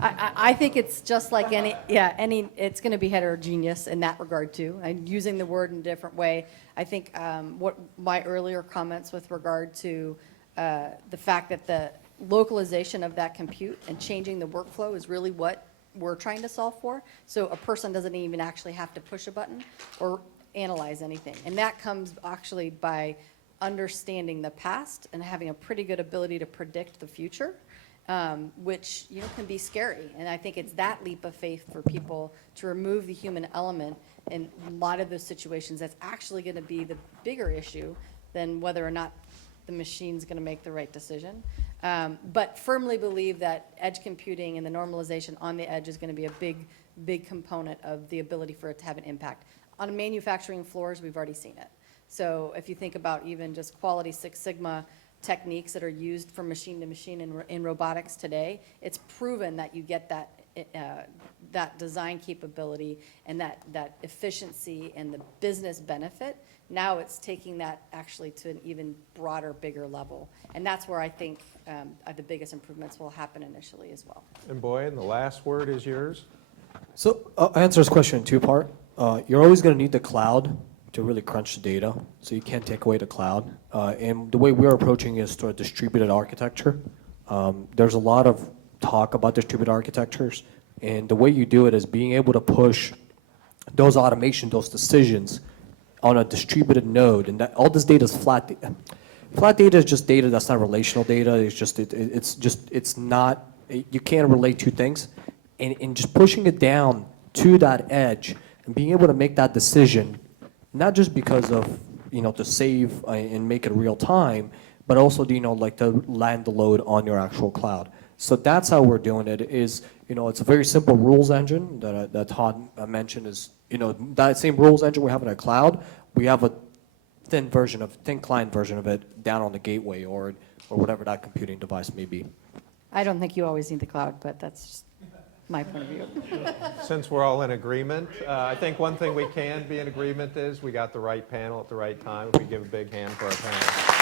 I think it's just like it's going to be heterogeneous in that regard too. I'm using the word in a different way. I think what my earlier comments with regard to the fact that the localization of that compute and changing the workflow is really what we're trying to solve for. So a person doesn't even actually have to push a button or analyze anything. And that comes actually by understanding the past and having a pretty good ability to predict the future. Which can be scary, and I think it's that leap of faith for people to remove the human element in a lot of those situations. That's actually going to be the bigger issue than whether or not the machine's going to make the right decision. But firmly believe that edge computing and the normalization on the edge is going to be a big component of the ability for it to have an impact. On manufacturing floors, we've already seen it. So if you think about even just quality Six Sigma techniques that are used from machine to machine in robotics today, it's proven that you get that design capability and that efficiency and the business benefit. Now it's taking that actually to an even broader, bigger level. And that's where I think the biggest improvements will happen initially as well. And Boyan, the last word is yours. So I'll answer this question in two-part. You're always going to need the cloud to really crunch the data, so you can't take away the cloud. And the way we're approaching is through a distributed architecture. There's a lot of talk about distributed architectures, and the way you do it is being able to push those automation, those decisions on a distributed node, and that all this data is flat data. Flat data is just data that's not relational data. It's not, you can't relate two things. And just pushing it down to that edge and being able to make that decision, not just because of, to save and make it real time, but also, to land the load on your actual cloud. So that's how we're doing it is, it's a very simple rules engine that Todd mentioned is, that same rules engine we have in a cloud, we have a thin client version of it down on the gateway or whatever that computing device may be. I don't think you always need the cloud, but that's just my point of view. Since we're all in agreement, I think one thing we can be in agreement is we got the right panel at the right time. We give a big hand for our panel.